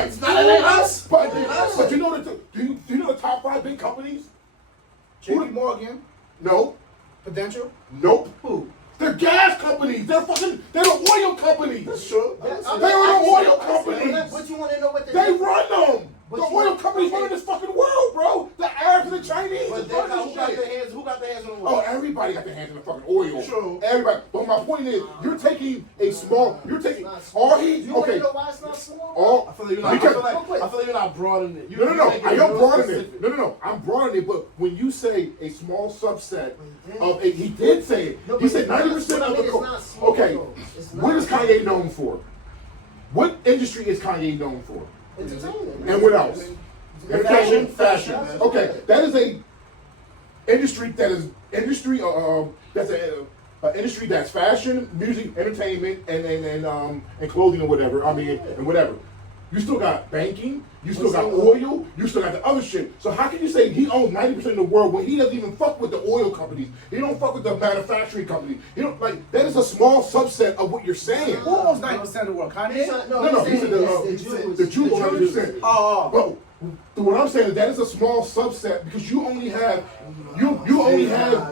Right. It's not us. But you know do you know the top 5 big companies? JP Morgan. No. Prudential. Nope. Who? They're gas companies. They're the oil companies. That's true. They're the oil companies. But you want to know what They run them. The oil companies run this fucking world, bro. The Arabs and the Chinese. But who got their hands on the Oh, oil? everybody got their hands in the fucking oil. True. Everybody. But my point is, you're taking all he. You want to Okay. know why it's not small? All. I feel like you're not broadening it. No. I am broadening it. No. I'm broadening it. But when you say a small subset of he did say it. He said 90% of the. Okay. What is Kanye known for? What industry is Kanye known for? Entertainment. And what else? Fashion. Okay, that is a industry that's industry that's fashion, music, entertainment, and clothing or whatever. And whatever. You still got banking. You still got oil. You still got the other shit. So how can you say he owns 90% of the world when he doesn't even fuck with the oil companies? He don't fuck with the manufacturing companies. He don't that is a small subset of what you're saying. Who owns 90% of the world? Kanye? No. He said the Jews own 90%. But what I'm saying is that is a small subset because you only have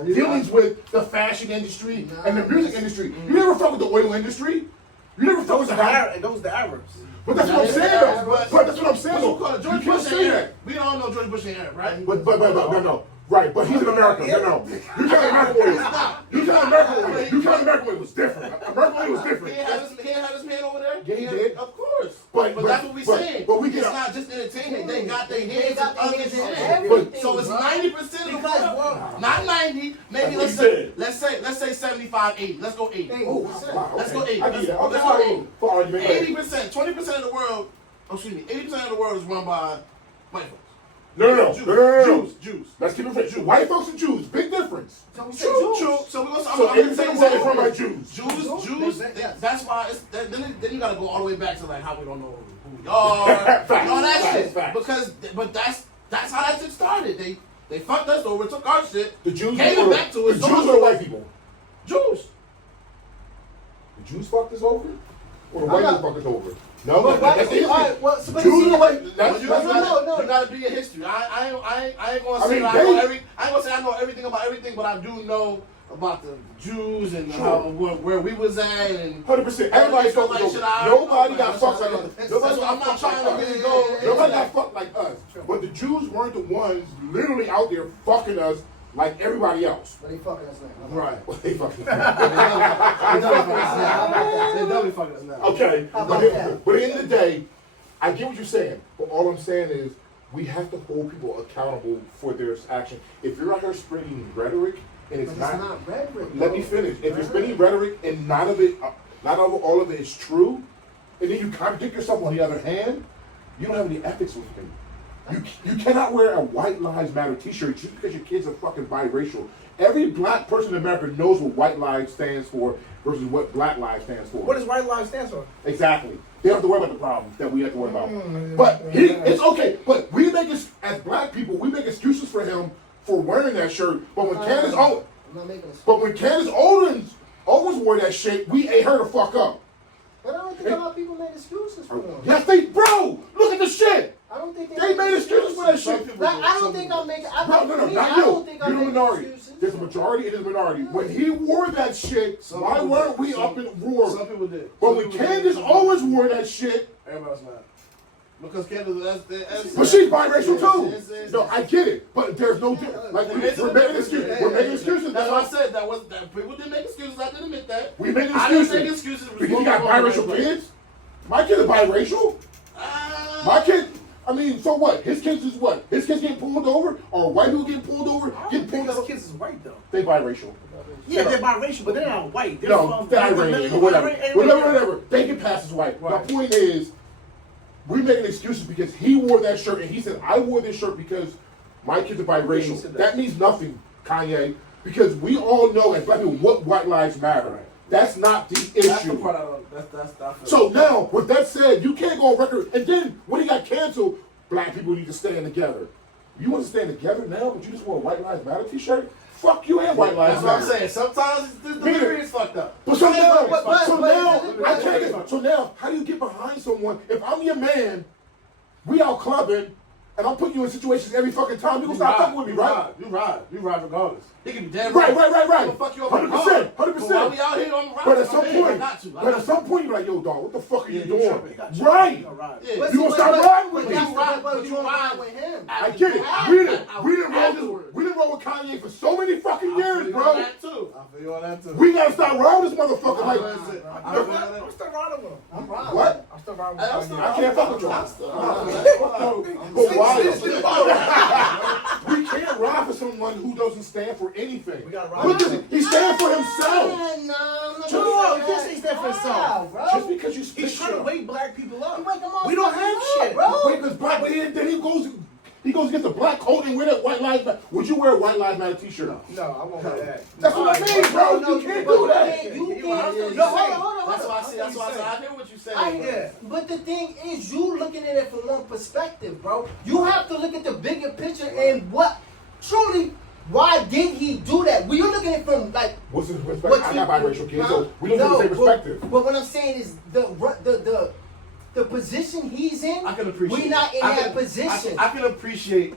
dealings with the fashion industry and the music industry. You never fuck with the oil industry. You never fuck with the It goes to Arabs. But that's what I'm saying though. But that's what I'm saying though. George Bush ain't Arab. We all know George Bush ain't Arab, right? But no. Right, but he's in America. No. You can't American oil. You can't American oil. You can't American oil. It was different. American oil was different. He had his man over there? Yeah, he did. Of course. But that's what we saying. But we it's get not just entertainment. They got their hands in other shit. Everything, So it's 90% of the world. Not 90. Maybe let's say 75, 80. Let's go 80. Let's go 80. Let's go 80. 80%, 20% of the world. Oh, excuse me. 80% of the world is run by white folks. No. Jews. Let's keep it straight. White folks and Jews, big difference. True. So we're gonna. So 80% of the world is run by Jews. Jews. That's why. Then you gotta go all the way back to like how we don't know who we are and all that shit. But that's how that shit started. They fucked us over, took our shit. The Jews gave it back to us. The Jews or the white people? Jews. The Jews fucked us over, or the white people fucked us over? No, that's the history. Jews or white? You gotta do your history. I ain't gonna say I know everything about everything, but I do know about the Jews and where we was at and 100%. Everybody fucked like shit. Nobody got fucked like us. I'm not trying to really go. Nobody got fucked like us. But the Jews weren't the ones literally out there fucking us like everybody else. But they fucking us now. Right. They fucking They definitely fucking us now. Okay. But at the end of the day, I get what you're saying. But all I'm saying is we have to hold people accountable for their action. If you're out here spreading rhetoric and it's not rhetoric. Let me finish. If you're spreading rhetoric and none of it, all of it is true, and then you contradict yourself on the other hand, you don't have any ethics with me. You cannot wear a White Lives Matter t-shirt just because your kids are fucking biracial. Every black person in America knows what white lives stands for versus what black lives stands for. What does white lives stand for? Exactly. They don't have to worry about the problems that we have to worry about. But it's okay. But we make it, as black people, we make excuses for him for wearing that shirt. But when Candace Owens wore that shit, we ate her the fuck up. But I don't think a lot of people made excuses for him. Yes, bro, look at the shit. I don't think they made excuses for that shit. I don't think I'm making. No, not you. You're the minority. There's a majority. It is a minority. When he wore that shit, why weren't we up in roar? Some people did. But when Candace Owens wore that shit, everybody's not. Because Candace, but she's biracial too. No, I get it, but there's no difference. Like we're making excuses. We're making excuses. That's why I said that people didn't make excuses. I didn't admit that. We made excuses. I didn't make excuses because you got biracial kids. My kid is biracial. My kid. I mean, so what? His kids is what? His kids getting pulled over, or white people getting pulled over? His kids is white though. They biracial. Yeah, they're biracial, but they're not white. They're they're Iranian or whatever. They can pass as white. Right. My point is, we're making excuses because he wore that shirt and he said, I wore this shirt because my kids are biracial. That means nothing, Kanye, because we all know as black people what white lives matter. Right. That's not the issue. That's the part I don't. That's so now, with that said, you can't go on record. And then when he got canceled, black people need to stand together. You want to stand together now, but you just wear a White Lives Matter t-shirt? Fuck you and White Lives Matter. That's what I'm saying. Sometimes the delivery is fucked up. But so now, how do you get behind someone? If I'm your man we out clubbing, and I'm putting you in situations every fucking time. You gonna stop fucking with me, right? You ride regardless. He can be dead Right. I'ma fuck you up 100%. But while we out here, I'm riding. But at some point, you're like, yo, dog, what the fuck are you doing? Right. Yeah. You gonna stop riding with me? But you ride with him. I get it. We didn't roll with Kanye for so many fucking years, bro. I feel you on that too. We gotta stop riding this motherfucker. Like, I'm still riding with him. I'm riding. what? I'm still riding with him. I can't fuck with you. But why? We can't ride for someone who doesn't stand for anything. We gotta ride. Look at him. He stands for himself. No, he can't say he stands for himself. Just because you spit He's trying to shit. wake black people up. Wake 'em up, We don't have shit. bro. Wait, because black, then he goes against the black coat and wear that White Lives Matter. Would you wear a White Lives Matter t-shirt? No, I won't wear that. That's what I mean, bro. You can't do that. You can't. No, hold on. That's why I see. That's why I said. I hear what you saying. I bro. hear. But the thing is, you looking at it from one perspective, bro. You have to look at the bigger picture and what truly. Why did he do that? Well, you're looking at it from like. What's his perspective? I got biracial kids, so we don't have the same perspective. But what I'm saying is the position he's in. I can appreciate. We're not in I that can- position. I can appreciate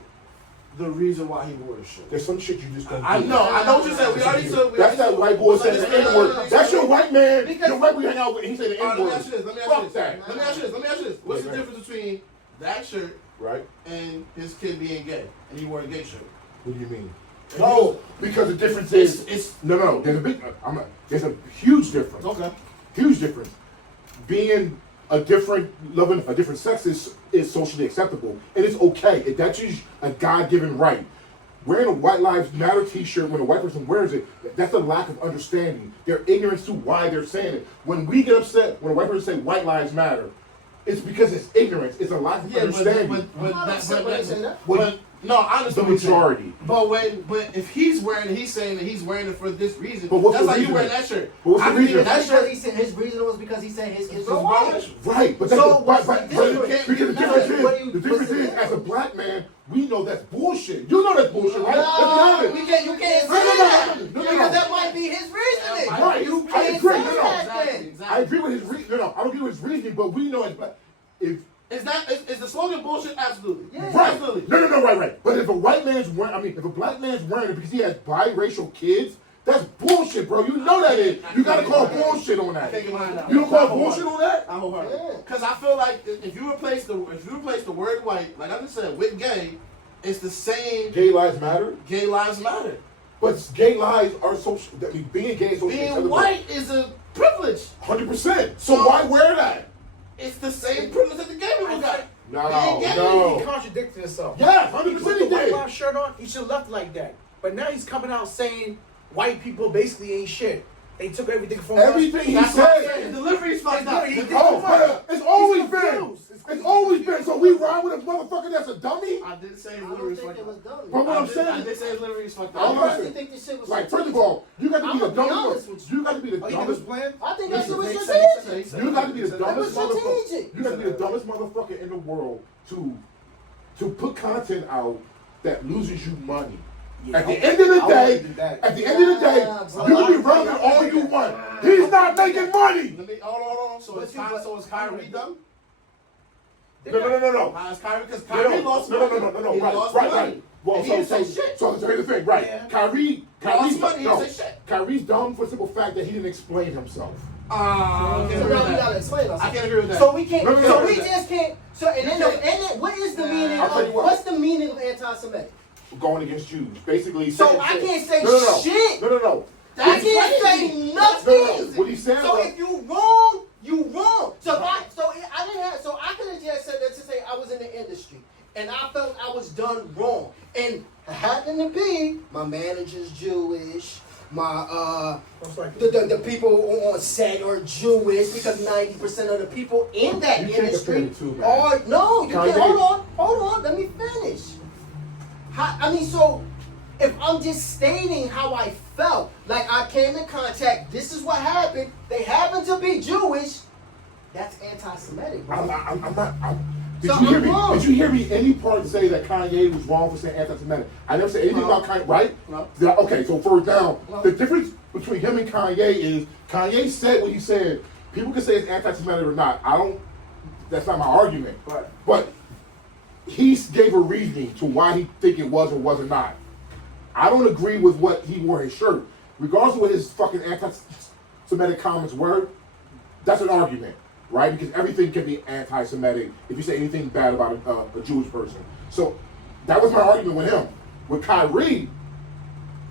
the reason why he wore the shirt. There's some shit you just don't do. I know what you're saying. We already said. That's that white boy saying the N-word. That's your white man. Because- Your white boy hang out with. He said the Let N-word. me ask you this. Let me Fuck ask you this. that. Let me ask you this. What's the Wait, difference between that shirt Right? and his kid being gay and he wore a gay shirt? What do you mean? No, because the difference is It's no. There's a big. There's a huge difference. okay. Huge difference. Being loving a different sex is socially acceptable, and it's okay. That's just a God-given right. Wearing a White Lives Matter t-shirt when a white person wears it, that's a lack of understanding. Their ignorance to why they're saying it. When we get upset when a white person say White Lives Matter, it's because it's ignorance. It's a lack of understanding. No, I understand. The majority. But if he's wearing it, he's saying that he's wearing it for this reason. But what's that's the like you reason? wearing that shirt. But what's the I can reason? think That's that because shirt. he said his reason was because he said his kids were So white. Right, but that's So the, what's but the because difference? the difference What is, you- the difference is, as a black man, we know that's bullshit. You know that's bullshit, right? No, Let's be honest. you can't say No, no, that. no, no, no, Because no. that might be his reasoning. Right, You I can't agree. say No, no. that then. Exactly. I agree with his reasoning. No, I don't agree with his reasoning, but we know as black. If Is the slogan bullshit? Absolutely. Yeah. right, Absolutely. no, right. But if a white man's wearing, if a black man's wearing it because he has biracial kids, that's bullshit, bro. You know that is. You gotta call bullshit on I that. can't get behind that. You don't call bullshit on that? I'm wholehearted. Yeah. Because I feel like if you replace the word white, like I just said, with gay, it's the same. Gay lives matter, Gay lives matter. but gay lives are social. I mean, being gay is social. Being white is a privilege. 100%. So why wear that? It's the same privilege that the gay people got. No, He no. contradicted himself. Yes, He put 100% the he white did. lives shirt on. He should have left like that. But now he's coming out saying white people basically ain't shit. They took everything from Everything us. he That's what I'm said. saying. The delivery's fucked up. He did Oh, too much. but it's always He's been. confused. It's always been. So we ride with a motherfucker that's a dummy? I did say his I don't delivery's think fucked it was up. dumb. But what I'm I saying, did say his delivery's fucked I up. personally think this shit was like, first of all, you got to be I'm the gonna be honest dumbest. with you. You got to be the Oh, you think it was dumbest. planned? I think that shit was Listen, strategic. You got to be the That dumbest was motherfucker. strategic. You got to be the dumbest motherfucker in the world to put content out that loses you money. Yeah, At the end of the I day, wouldn't do that. at the end of the day, you can be running all you want. He's not making money. Let me hold on. So is Kyrie done? No. Is Kyrie because Kyrie lost No. money. He lost money. Right. Well, And he didn't say so shit. here's the thing, right? Yeah. Kyrie's lost money, he didn't say shit. Kyrie's dumb for the simple fact that he didn't explain himself. I can't So agree now with we gotta that. explain I ourselves. can't agree with that. So we can't. No, So we no. just can't. So and then what is the meaning I'll tell you of what. what's the meaning of anti-Semitic? Going against Jews, basically. So saying- I can't say no. shit. No. I That's can't crazy. say nothing. No. What he said So was, if you wrong, you wrong. So I didn't have. So I could have just said that to say I was in the industry and I felt I was done wrong. And happened to be my manager's Jewish. My the people on set are Jewish because 90% of the people in that You can't industry compare the two, man. are no. You Kanye. can't. Hold on. Let me finish. So if I'm just stating how I felt, like I came in contact, this is what happened. They happen to be Jewish. That's anti-Semitic. Bro. I'm not. Did So you hear I'm me? wrong. Did you hear me any part say that Kanye was wrong for saying anti-Semitic? I never said anything No. about Kanye, right? No. Okay, so first down, No. the difference between him and Kanye is Kanye said what he said. People can say it's anti-Semitic or not. That's not my argument. Right. But he gave a reasoning to why he think it was or wasn't not. I don't agree with what he wore his shirt. Regardless of what his fucking anti-Semitic comments were, that's an argument, right? Because everything can be anti-Semitic if you say anything bad about a Jewish person. So that was my argument with him. With Kyrie,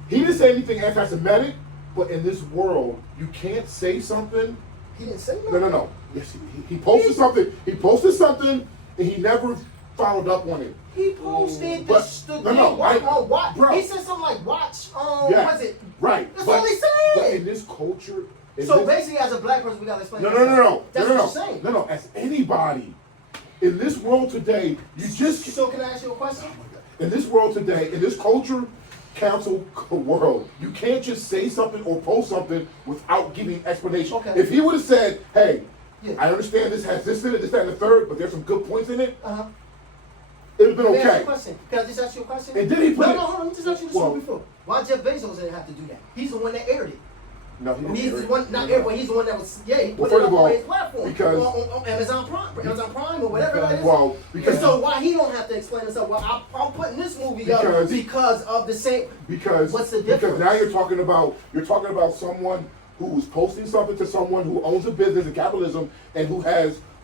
he didn't say anything anti-Semitic, but in this world, you can't say something. He didn't say nothing. No. Yes, he posted something. He posted something, and he never followed up on it. He posted But- the no, watch. bro. He said something like watch. Yeah, What's it? right. That's but, all he But said. in this culture, So basically, as a black person, we gotta explain. no. That's what you're saying. No. As anybody in this world today, you just So can I ask you a question? in this world today, in this culture, council world, you can't just say something or post something without giving explanation. Okay. If he would have said, "Hey, Yeah. I understand this has this in it, this, that, and the third, but there's some good points in it," Uh huh. it would have been Let me ask you okay. a question. Can I just ask you a question? And then he put no, it- hold on. Let me just ask you this Well- one before. Why Jeff Bezos didn't have to do that? He's the one that aired it. No, he didn't He's hear the it. one, not aired, but he's the one that was. Yeah, he Well, put it first up of all, on his platform. because- on Amazon Prime or whatever that is. Well, because so why he don't have to explain himself? Well, I'm putting this movie up because of the same. Because What's the difference? Because now you're talking about someone who's posting something to someone who owns a business in capitalism and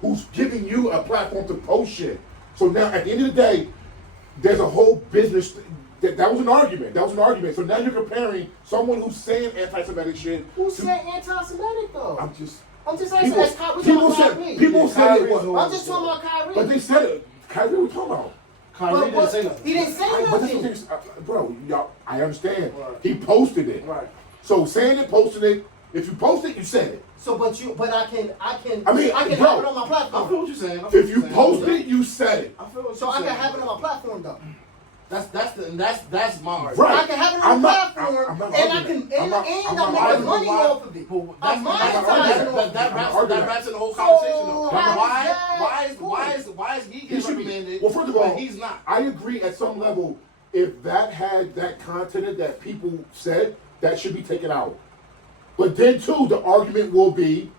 who's giving you a platform to post shit. So now at the end of the day, there's a whole business. That was an argument. So now you're comparing someone who's saying anti-Semitic shit. Who to- said anti-Semitic though? I'm just asking. people That's people said it was. I'm just talking about Kyrie. But they said it. Kyrie, what we talking about? Kyrie didn't say nothing. He didn't say But this nothing. is, bro, y'all, I understand. Right. He posted it. Right. So saying it, posting it. If you post it, you said it. So, but I can I mean, have it bro, on my I platform. feel what you're saying. If you post it, you said it. I feel what So you're I can saying. have it on my platform though. That's my argument. Right. I can have it on I'm my not- platform, I'm not and I arguing can that. I'm not I'm making arguing money why- off of it. But I'm monetizing off that of it. wraps in the whole conversation though. So how Why is that why is he He getting should be. recommended? Well, first of all, but he's not. I agree at some level. If that had that content that people said, that should be taken out. But then too, the argument will be,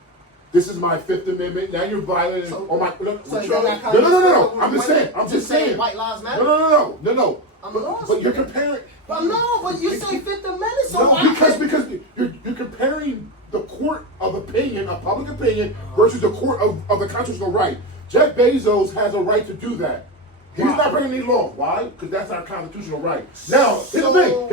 this is my Fifth Amendment. Now you're violating. So- on my So is no. that not No. I'm just saying. I'm just saying. White lives matter. No. I'm But lost. you're comparing. But no, but you say Fifth Amendment, so No, why? because you're comparing the court of opinion, of public opinion, versus the court of the constitutional right. Jeff Bezos has a right to do that. He's not breaking any laws. Why? Because that's our constitutional right. Now, here's the thing.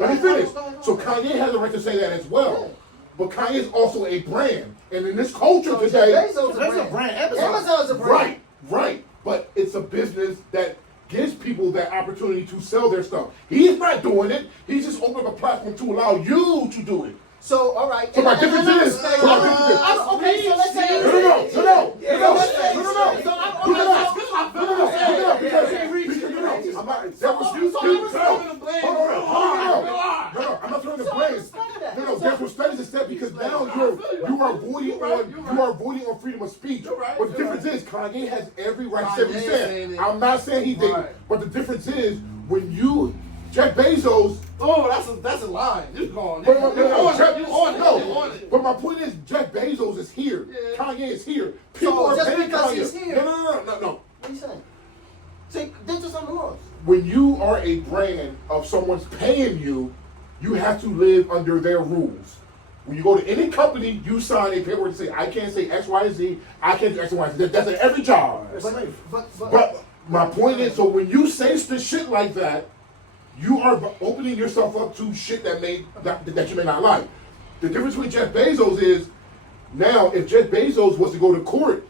Let me finish. So Kanye has a right to say that as well. But Kanye is also a brand. And in this culture So today, Jeff Bezos That's a a brand. Amazon's a brand. right. But it's a business that gives people that opportunity to sell their stuff. He's not doing it. He's just opening up a platform to allow you to do it. So all right. So my difference is. Okay, so let's say. No. I'm not throwing the blame. No, that's what studies have said because now you are avoiding on freedom of speech. But the difference is Kanye has every right to say what he said. I'm not saying he didn't, but the difference is when you Jeff Bezos. Oh, that's a lie. You're gone. No. But my point is, Jeff Bezos is here. Yeah. Kanye is here. So just paying because Kanye. he's here- No. What are you saying? Say, this is something else. When you are a brand of someone's paying you, you have to live under their rules. When you go to any company, you sign a paperwork to say, I can't say X, Y, Z. I can't do X, Y, Z. That's at every job. But my point is, so when you say shit like that, you are opening yourself up to shit that you may not like. The difference with Jeff Bezos is, now if Jeff Bezos was to go to court,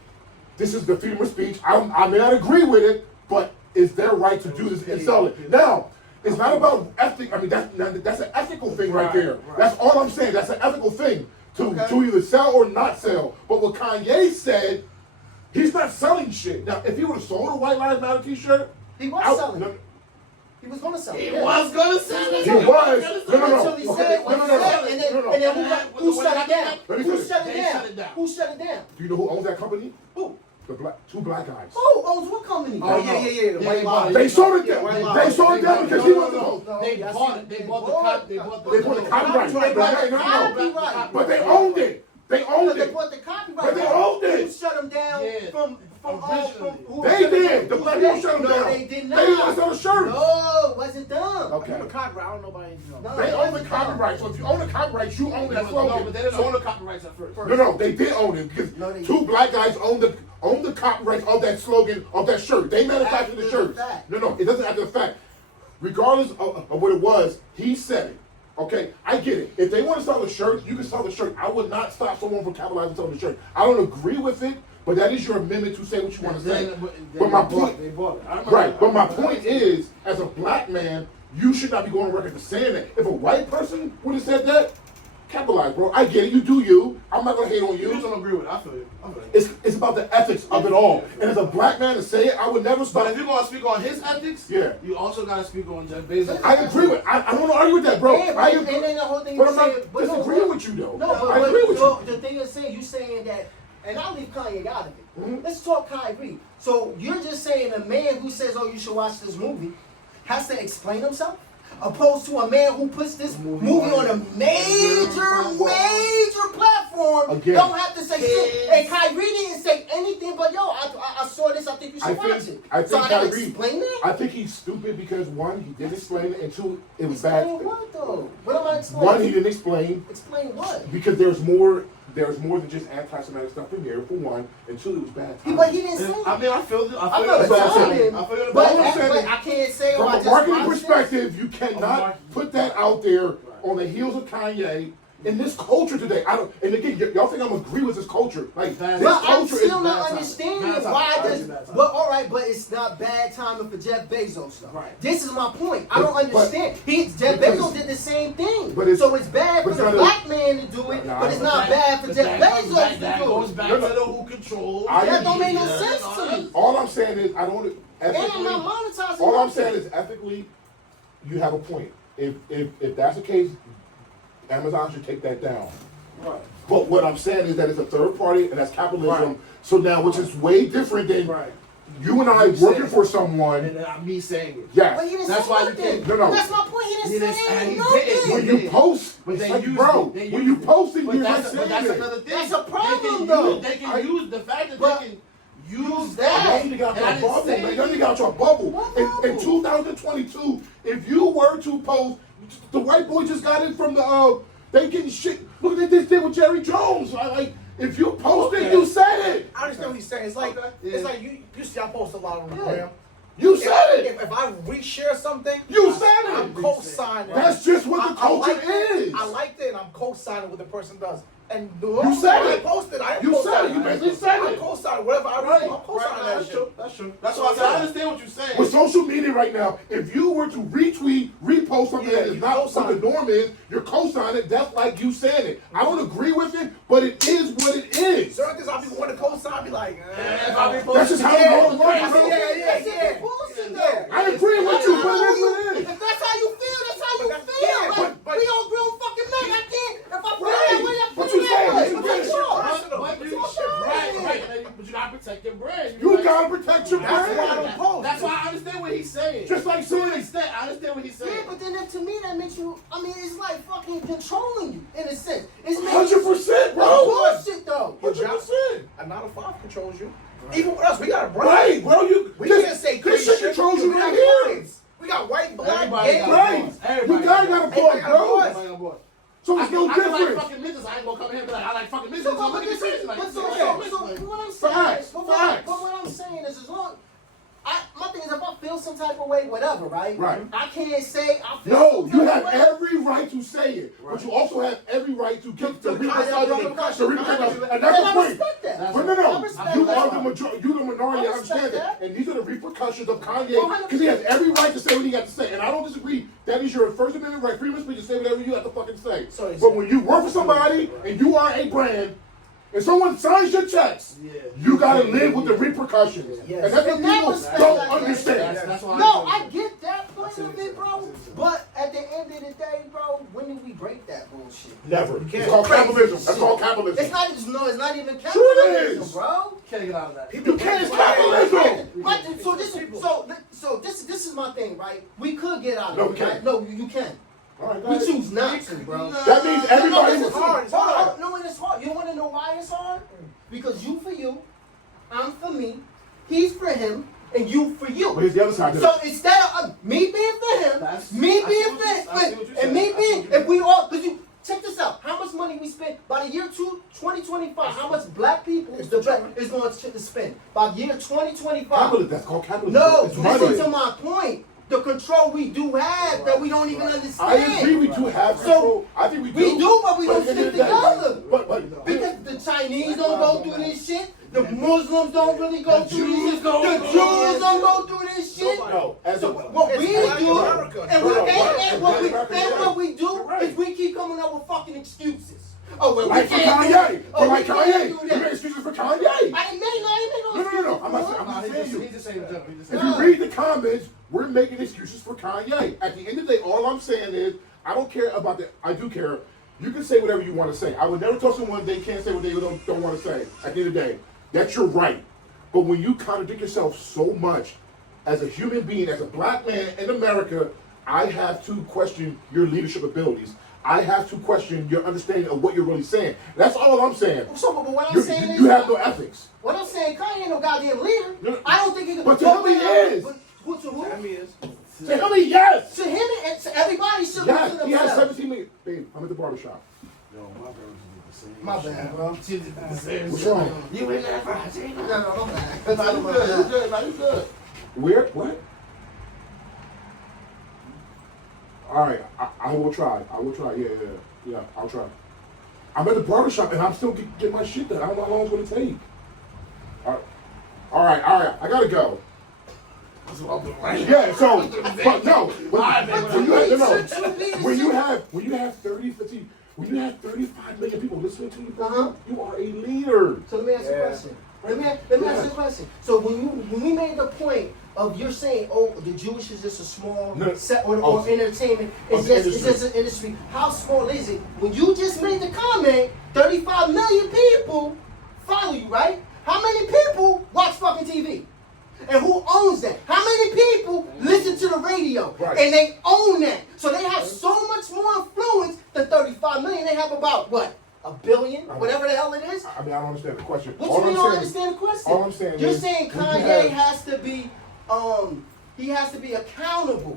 this is the freedom of speech. I may not agree with it, but it's their right to do this and sell it. Now, it's not about ethic. I mean, that's an ethical thing right there. That's all I'm saying. That's an ethical thing to either sell or not sell. But what Kanye said, he's not selling shit. Now, if he would have sold a White Lives Matter t-shirt, He was selling it. He was going to sell it. He was gonna sell it. He was. Until he said what he said, and then who shut it down? Let me Who finish. shut it They down? shut it down. Who shut it down? Do you know who owns that company? Who? Two black guys. Who owns what company? Oh yeah. White Lives. They sold it Yeah, down. White They Lives. sold it down because he wasn't. They bought it. They bought the copyright. Copyright. But they owned it. They owned They it. bought the copyright. But they owned it. Who shut them down Yeah. from They did. The black people shut them down. They did not. They didn't want to sell the shirts. No, it wasn't them. Okay. I don't know about anything else. No, They it own the wasn't them. copyright. So if you own the copyright, you own that slogan. No, but they didn't own the copyrights at first. No, they did own it because No, they two didn't. black guys own the copyright of that slogan of that shirt. They manufactured the After shirts. the fact. No, it doesn't after the fact. Regardless of what it was, he said it. Okay, I get it. If they want to sell the shirt, you can sell the shirt. I would not stop someone from capitalizing on the shirt. I don't agree with it, but that is your amendment to say what you want to say. But my point, They bought it. right? But my point is, as a black man, you should not be going on record for saying that. If a white person would have said that, capitalize, bro. I get it. You do you. I'm not gonna hate on You you. just don't agree with it. I feel you. It's about the ethics of it all. And as a black man to say it, I would never But stop. if you're gonna speak on his ethics, Yeah. you also gotta speak on Jeff Bezos. I agree with. I don't want to argue with that, bro. Yeah, I and agree. then the whole thing But you I'm not saying, but no, disagreeing with you though. No, but I agree with you. the thing is saying you saying that, and I'll leave Kanye out of it. Mhm. Let's talk Kyrie. So you're just saying a man who says, "Oh, you should watch this movie," has to explain himself, opposed to a man who puts this movie on a major platform. Again. Don't have to say shit. And Kyrie didn't say anything, but yo, I saw this. I think you should watch it. I So think I gotta Kyrie. explain that. I think he's stupid because one, he didn't explain it, and two, it was bad. Explain what though? What am I explaining? One, he didn't explain Explain what? because there's more than just anti-Semitic stuff in there. For one, and two, it was bad. But he didn't say I it. mean, I feel it. I I feel feel the it. timing, I feel it. But, I'm saying but I can't say, oh, From I a just marketing watched this. perspective, you cannot marketing. put that out there on the heels of Kanye in this culture today. I don't. And again, y'all think I'm agree with this culture? Like this But I'm culture still is not bad understanding timing. Bad why timing. does. Bad timing. But all right, but it's not bad timing for Jeff Bezos though. Right. This is my point. I don't But- understand. Jeff because- Bezos did the same thing. But it's- So it's bad but for it's the not a- black man to do it, Nah, but it's but not bad for But Jeff that goes back- Bezos That to do goes it. back No, to no. the who controls. That don't make no Yeah, sense you know, to me. all I'm saying is I don't. And Ethically, I'm not monetizing. all I'm nothing. saying is ethically, you have a point. If that's the case, Amazon should take that down. Right. But what I'm saying is that it's a third party and that's capitalism. Right. So now, which is way different than Right. you and I You working said- for someone. And then me saying it. Yes. But he didn't That's say why you nothing. can't- No. That's my point. He He didn't didn't- say and he nothing. didn't. When you post, But it's they like, use bro, it. They when use you it. posting, But you're not that's saying another it. thing. That's a problem, They can though. Use, they can use the fact that But- they can use Y'all that. need to get out And I your didn't bubble, say man. Y'all need to get out your bubble. What In bubble? 2022, if you were to post, the white boy just got it from the, they getting shit. Look at what they did with Jerry Jones. Like, if you posted, Okay. you said it. I understand what he's saying. It's like Okay. it's Yeah. like you see I post a lot on the Yeah. gram. You said it. If I reshare something, You said I'm it. co-signing. That's just what the I culture liked it. is. I liked it, and I'm co-signing what the person does. And You said I it. posted. I You said it. You basically said I'm it. co-signing whatever I Right. read. I'm co-signing that That's shit. true. That's true. That's why I said I understand what you're saying. With social media right now, if you were to retweet, repost something Yeah, that is you not what the co-sign. norm is, you're co-signing it. That's like you saying it. I don't agree with it, but it is what it is. Certain things I be want to co-sign, be like, If I be That's just how the yeah, world works, yeah, bro. yeah. Bullshit, though. I agree with you, but it is what it is. If that's how you feel, that's how you But that's- feel. yeah, Like, but- we all grown fucking men. I can't. If I feel Right. that way, I But feel you that saying way. it's But bullshit. that's yours. But you but you gotta protect your brand. You gotta protect your That's why I brand. don't post. That's why I understand what he's saying. Just like to an saying, extent, I understand what he's saying. Yeah, but then to me that makes you. I mean, it's like fucking controlling you in a sense. It's making 100%, That's bro. bullshit though. 100%. Another 5 controls you. Even with us, we got a brand. Right, bro. We can't say this crazy shit shit. controls you We got right here. brands. We got white, black, Everybody gay. got Right. boys. You Everybody gotta got got a boys. point, Everybody got bro. boys. Everybody got boys. So I it's can, no I can like different. fucking midgets. I ain't gonna come here and be like, I like fucking midgets. So, I'm but looking at this is, this like, but so, like, so, like, so what I'm saying Facts, is, but facts. what I'm saying is, as long, my thing is, if I feel some type of way, whatever, right? Right. I can't say I feel. No, some you type have of way. every right to say it, but you also have every right to get the To repercussions. And And that's the I point. respect that. But no, I respect you that. are the majority. You the minority. I I respect understand that. that. And these are the repercussions of Kanye because he has every right to say what he got to say. And I don't disagree. That is your First Amendment right, freedom of speech to say whatever you have to fucking say. So But when you work for somebody and you are a brand, and someone signs your checks, Yeah. you gotta live with the repercussions. Yes. And that's what In that people respect, don't I get it. understand. That's why No, I I get that point of it, bro. But at the end of the day, bro, when did we break that bullshit? Never. can't. It's called capitalism. That's called capitalism. It's not even it's not even Sure it capitalism, is. bro. can't get out of that. You can't. It's capitalism. But so this is my thing, right? We could get out No, of we it, right? can't. No, you can. All right, go We ahead. choose not to, bro. That means everybody No, was hard. It's hard. No, it's hard. You want to know why it's hard? Because you for you, I'm for me, he's for him, and you for you. But here's the other side. So instead of me being for him, me being for and me being, if we all, because you check this out, how much money we spend by the year 2025? How much black people is going to spend by year 2025? Capitalism. That's called capitalism. No, it's listen money. to my point. The control we do have that we don't even understand. I agree we do have control. I think we do. We do, but we don't at the stick end of the day- together. But Because the Chinese don't go through this shit. The Muslims don't really go through this shit. The Jews don't go through this shit. no, as So a, what we Black do, America. and what we do Right. is we keep coming up with fucking excuses. Oh, well, like we for can't do Kanye, it. for Oh, like we Kanye, can't you do make that. excuses for Kanye. I didn't make no. No. I'm not saying you. He's the same jump. He's the If same. you read the comments, we're making excuses for Kanye. At the end of the day, all I'm saying is, I don't care about the. I do care. You can say whatever you want to say. I would never tell someone they can't say what they don't want to say. At the end of the day, that's your right. But when you contradict yourself so much, as a human being, as a black man in America, I have to question your leadership abilities. I have to question your understanding of what you're really saying. That's all I'm saying. So, but what I'm saying is, You have no ethics. what I'm saying, Kanye ain't no goddamn leader. No. I don't think he can. But to him he is. But who to who? That means Say, tell me yes. To him and to everybody should look Yes, to he has themselves. 17 million. Babe, I'm at the barbershop. Yo, my brother did the same. My bad, bro. She did the same. What's wrong? You in there Friday? No, my bad. You good. You good. Where? What? All right, I will try. I will try. Yeah, I'll try. I'm at the barbershop and I'm still getting my shit done. I don't know how long it's gonna take. All right. I gotta go. That's what I'm doing right Yeah. So, but no. Alright, But when you have 30, 50, when you have 35 million people listening to you, Uh-huh. you are a leader. So let me ask you a question. Let me ask you a question. So when we made the point of you're saying, oh, the Jewish is just a small set or entertainment, it's just an industry. How small is it? When you just made the comment, 35 million people follow you, right? How many people watch fucking TV? And who owns that? How many people listen to the radio? Right. And they own that. So they have so much more influence than 35 million. They have about, what, a billion? Whatever the hell it is? I mean, I don't understand the question. What you mean you don't understand the question? All I'm saying You're is, saying when you Kanye have- has to be, he has to be accountable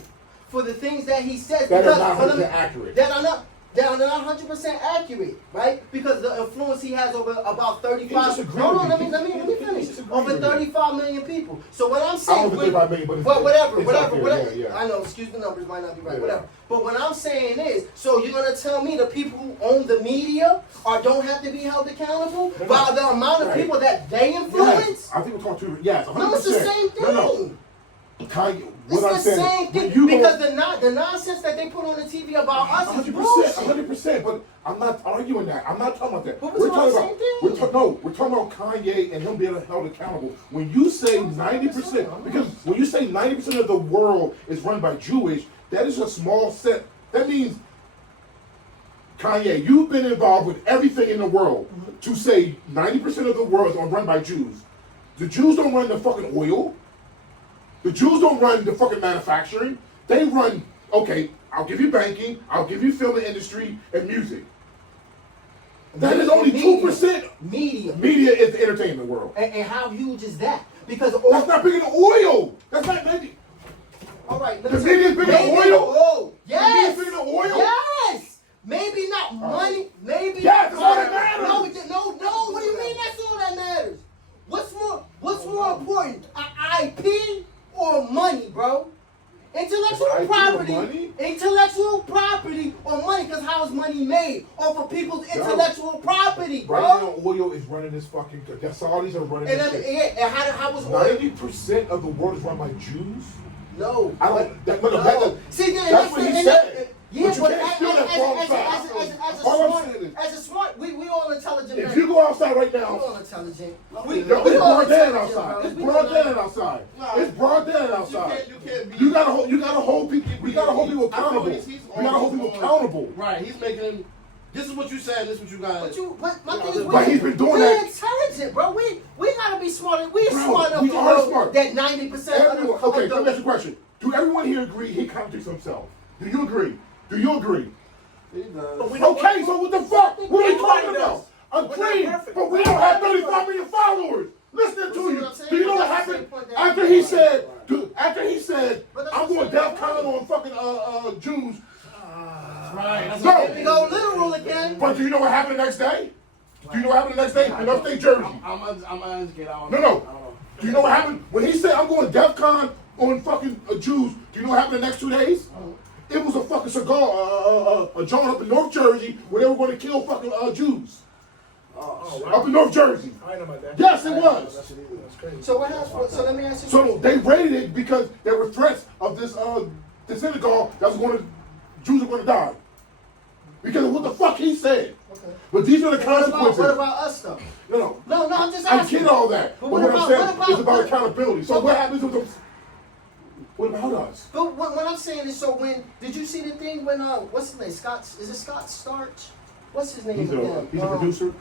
for the things that he says. That are because- not hold on, 100% accurate. That are not 100% accurate, right? Because the influence he has over about 35. disagree No, with me. let me He finish. disagree Over with me. 35 million people. So what I'm I don't saying, know if it's 35 million, but it's out there, whatever. yeah. I know, excuse the numbers, might not be right, Yeah. whatever. But what I'm saying is, so you're gonna tell me the people who own the media don't have to be held accountable No, by the amount of right. people that they influence? Yes, I think we're talking to yes, 100%. No, it's the same thing. No. Kanye, It's what I'm the saying, same thing when you because the nonsense that they put on the TV about us is 100%, bullshit. 100%. But I'm not arguing that. I'm not talking about that. But we're talking about the same thing. We're talking about Kanye and him being held accountable. When you say 90%, because when you say 90% of the world is run by Jewish, that is a small set. That means Kanye, you've been involved with everything in the world to say 90% of the world is run by Jews. The Jews don't run the fucking oil. The Jews don't run the fucking manufacturing. They run, okay, I'll give you banking, I'll give you film industry and music. That is only 2%. Media. Media is the entertainment world. And how huge is that? Because That's not bigger than oil. That's not 90. all right, The media is bigger than oil? Oh, The media yes. is bigger than oil? Yes. Maybe not money. Maybe. Yes, that's all that matters. No. What do you mean that's all that matters? What's more important, IP or money, bro? Intellectual Is IP or property. money? Intellectual property or money? Because how is money made? Off of people's intellectual property, bro. Right now, oil is running this fucking. The Saudis are running And this then, shit. yeah, and how was oil? 90% of the world is run by Jews. No. I don't. That, but No. that, See, that's what he said. Yeah, But you but can't steal that from outside. All I'm saying is, as a smart, we all intelligent. if men. you go outside right We now, all intelligent. Yo, We it's all broad day intelligent, outside. bro. It's We broad all- day outside. No, It's broad day outside. You can't be. You gotta hold people. We gotta hold people I feel accountable. he's We gotta hold people accountable. Right, he's making him. This is what you said. This is what you got. But my thing is, But he's been doing we're that. intelligent, bro. We gotta be smarter. We're Bro, smart enough we to are know smart. that 90% Everyone, of okay, the let me ask you a question. Do everyone here agree he contradicts himself? Do you agree? Do you agree? He does. But we don't Okay, so what the fuck? What are we talking Nobody about? does. We're Agree, not perfect. but we don't have 35 million followers. listening to what you. I'm saying? Do you know what That's the happened? same point that After I'm he making. said, after he said, But that's I'm what going I'm saying. DEF CON on fucking Jews. Right. That's No. what Here we go literal again. But do you know what happened the next day? Do you know what happened the next day in upstate Jersey? I'm uneducated. I don't No, know. no. I don't know. Do you know what happened when he said I'm going DEF CON on fucking Jews? Do you know what happened the next 2 days? It was a fucking cigar, a joint up in North Jersey where they were going to kill fucking Jews. Oh, Up in North Jersey. I didn't know about that. Yes, it was. That's crazy. So what happened? So let me ask you. So they raided it because there were threats of this the synagogue that was going to Jews are going to die because of what the fuck he said. Okay. But these are the consequences. What about us though? No, No, I'm just I asking. get all that. But what I'm saying is about what- accountability. So but what happens with them? What about us? But what I'm saying is, so when did you see the thing when what's his name? Scott? Is it Scott Storch? What's his name He's again? a producer.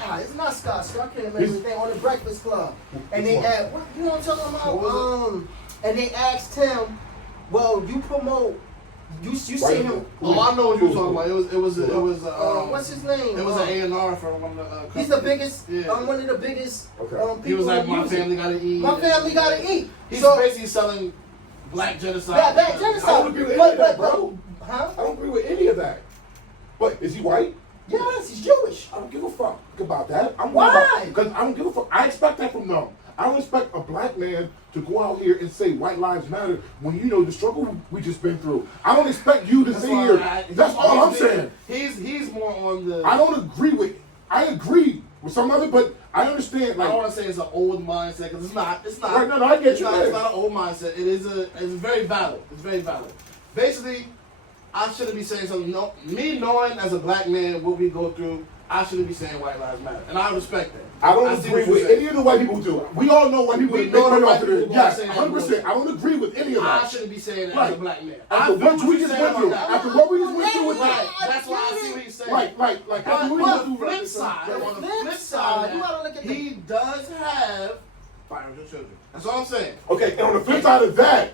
God, it's not Scott Storch. I can't remember his name on the Breakfast Club. And Which they one? asked, what you know what I'm talking about? And they asked him, well, you promote. You see him. Oh, I know what you're talking about. It was What's his name? It was an A&R for one of the. He's the biggest. Yeah. One of the biggest. Okay. People He was like, in my music. family gotta eat. My family gotta eat. He's So- basically selling black genocide. Yeah, that genocide. I don't agree with any of that, bro. Huh? I don't agree with any of that. But is he white? Yes, he's Jewish. I don't give a fuck about that. Why? Because I don't give a fuck. I expect that from them. I don't expect a black man to go out here and say white lives matter when you know the struggle we just been through. I don't expect you to That's sit why here. That's all I'm saying. He's more on the. I don't agree with. I agree with some of it, but I understand. I Like, don't want to say it's an old mindset because it's not. It's not. Right, no, I get it's you, Not, man. it's not an old mindset. It is a. It's very valid. It's very valid. Basically, I shouldn't be saying something. No, me knowing as a black man what we go through, I shouldn't be saying white lives matter, and I respect that. I don't see agree what you're with saying. any of the white people do. We all know white people We make know money the off white of it. people Yes, saying that 100%. I don't agree with any of I that. shouldn't be saying that Right. as a black man. After I feel what we you're just saying went about through, that. after what we just went through with Right. that, That's why I see what he's saying. like after what we But went on the through, flip side, right. on the Flip flip side, side, you gotta look at the- he does have biological children. That's all I'm saying. Okay, and on the flip side of that,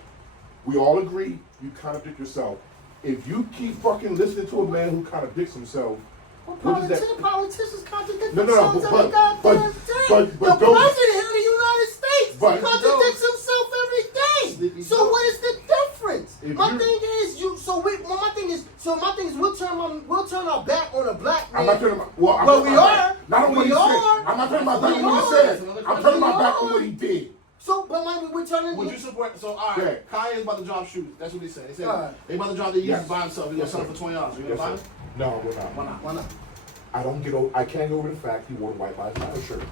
we all agree you contradict yourself. If you keep fucking listening to a man who contradicts himself, what is that? Politicians contradict No, themselves every but goddamn day. but The those- president of the United States But- contradicts himself every day. Sleepy So Joe. what is the difference? If My you- thing is my thing is we'll turn our back on a black man. I'm not talking about. Well, I'm But talking we about are. not on what he We said. are. I'm not talking about back We on what he are. said. I'm talking about back on what he did. So, but like we're turning. Would you support? So, all right, Kanye's about to drop shoes. That's what he said. He said Alright. they about to drop the Yeezys Yes. by himself. He's gonna Yes, sell sir. them for $20. You gonna Yes, buy sir. them? No, we're not. Why not? Why not? I don't get over. I can't get over the fact he wore a white lives matter shirt.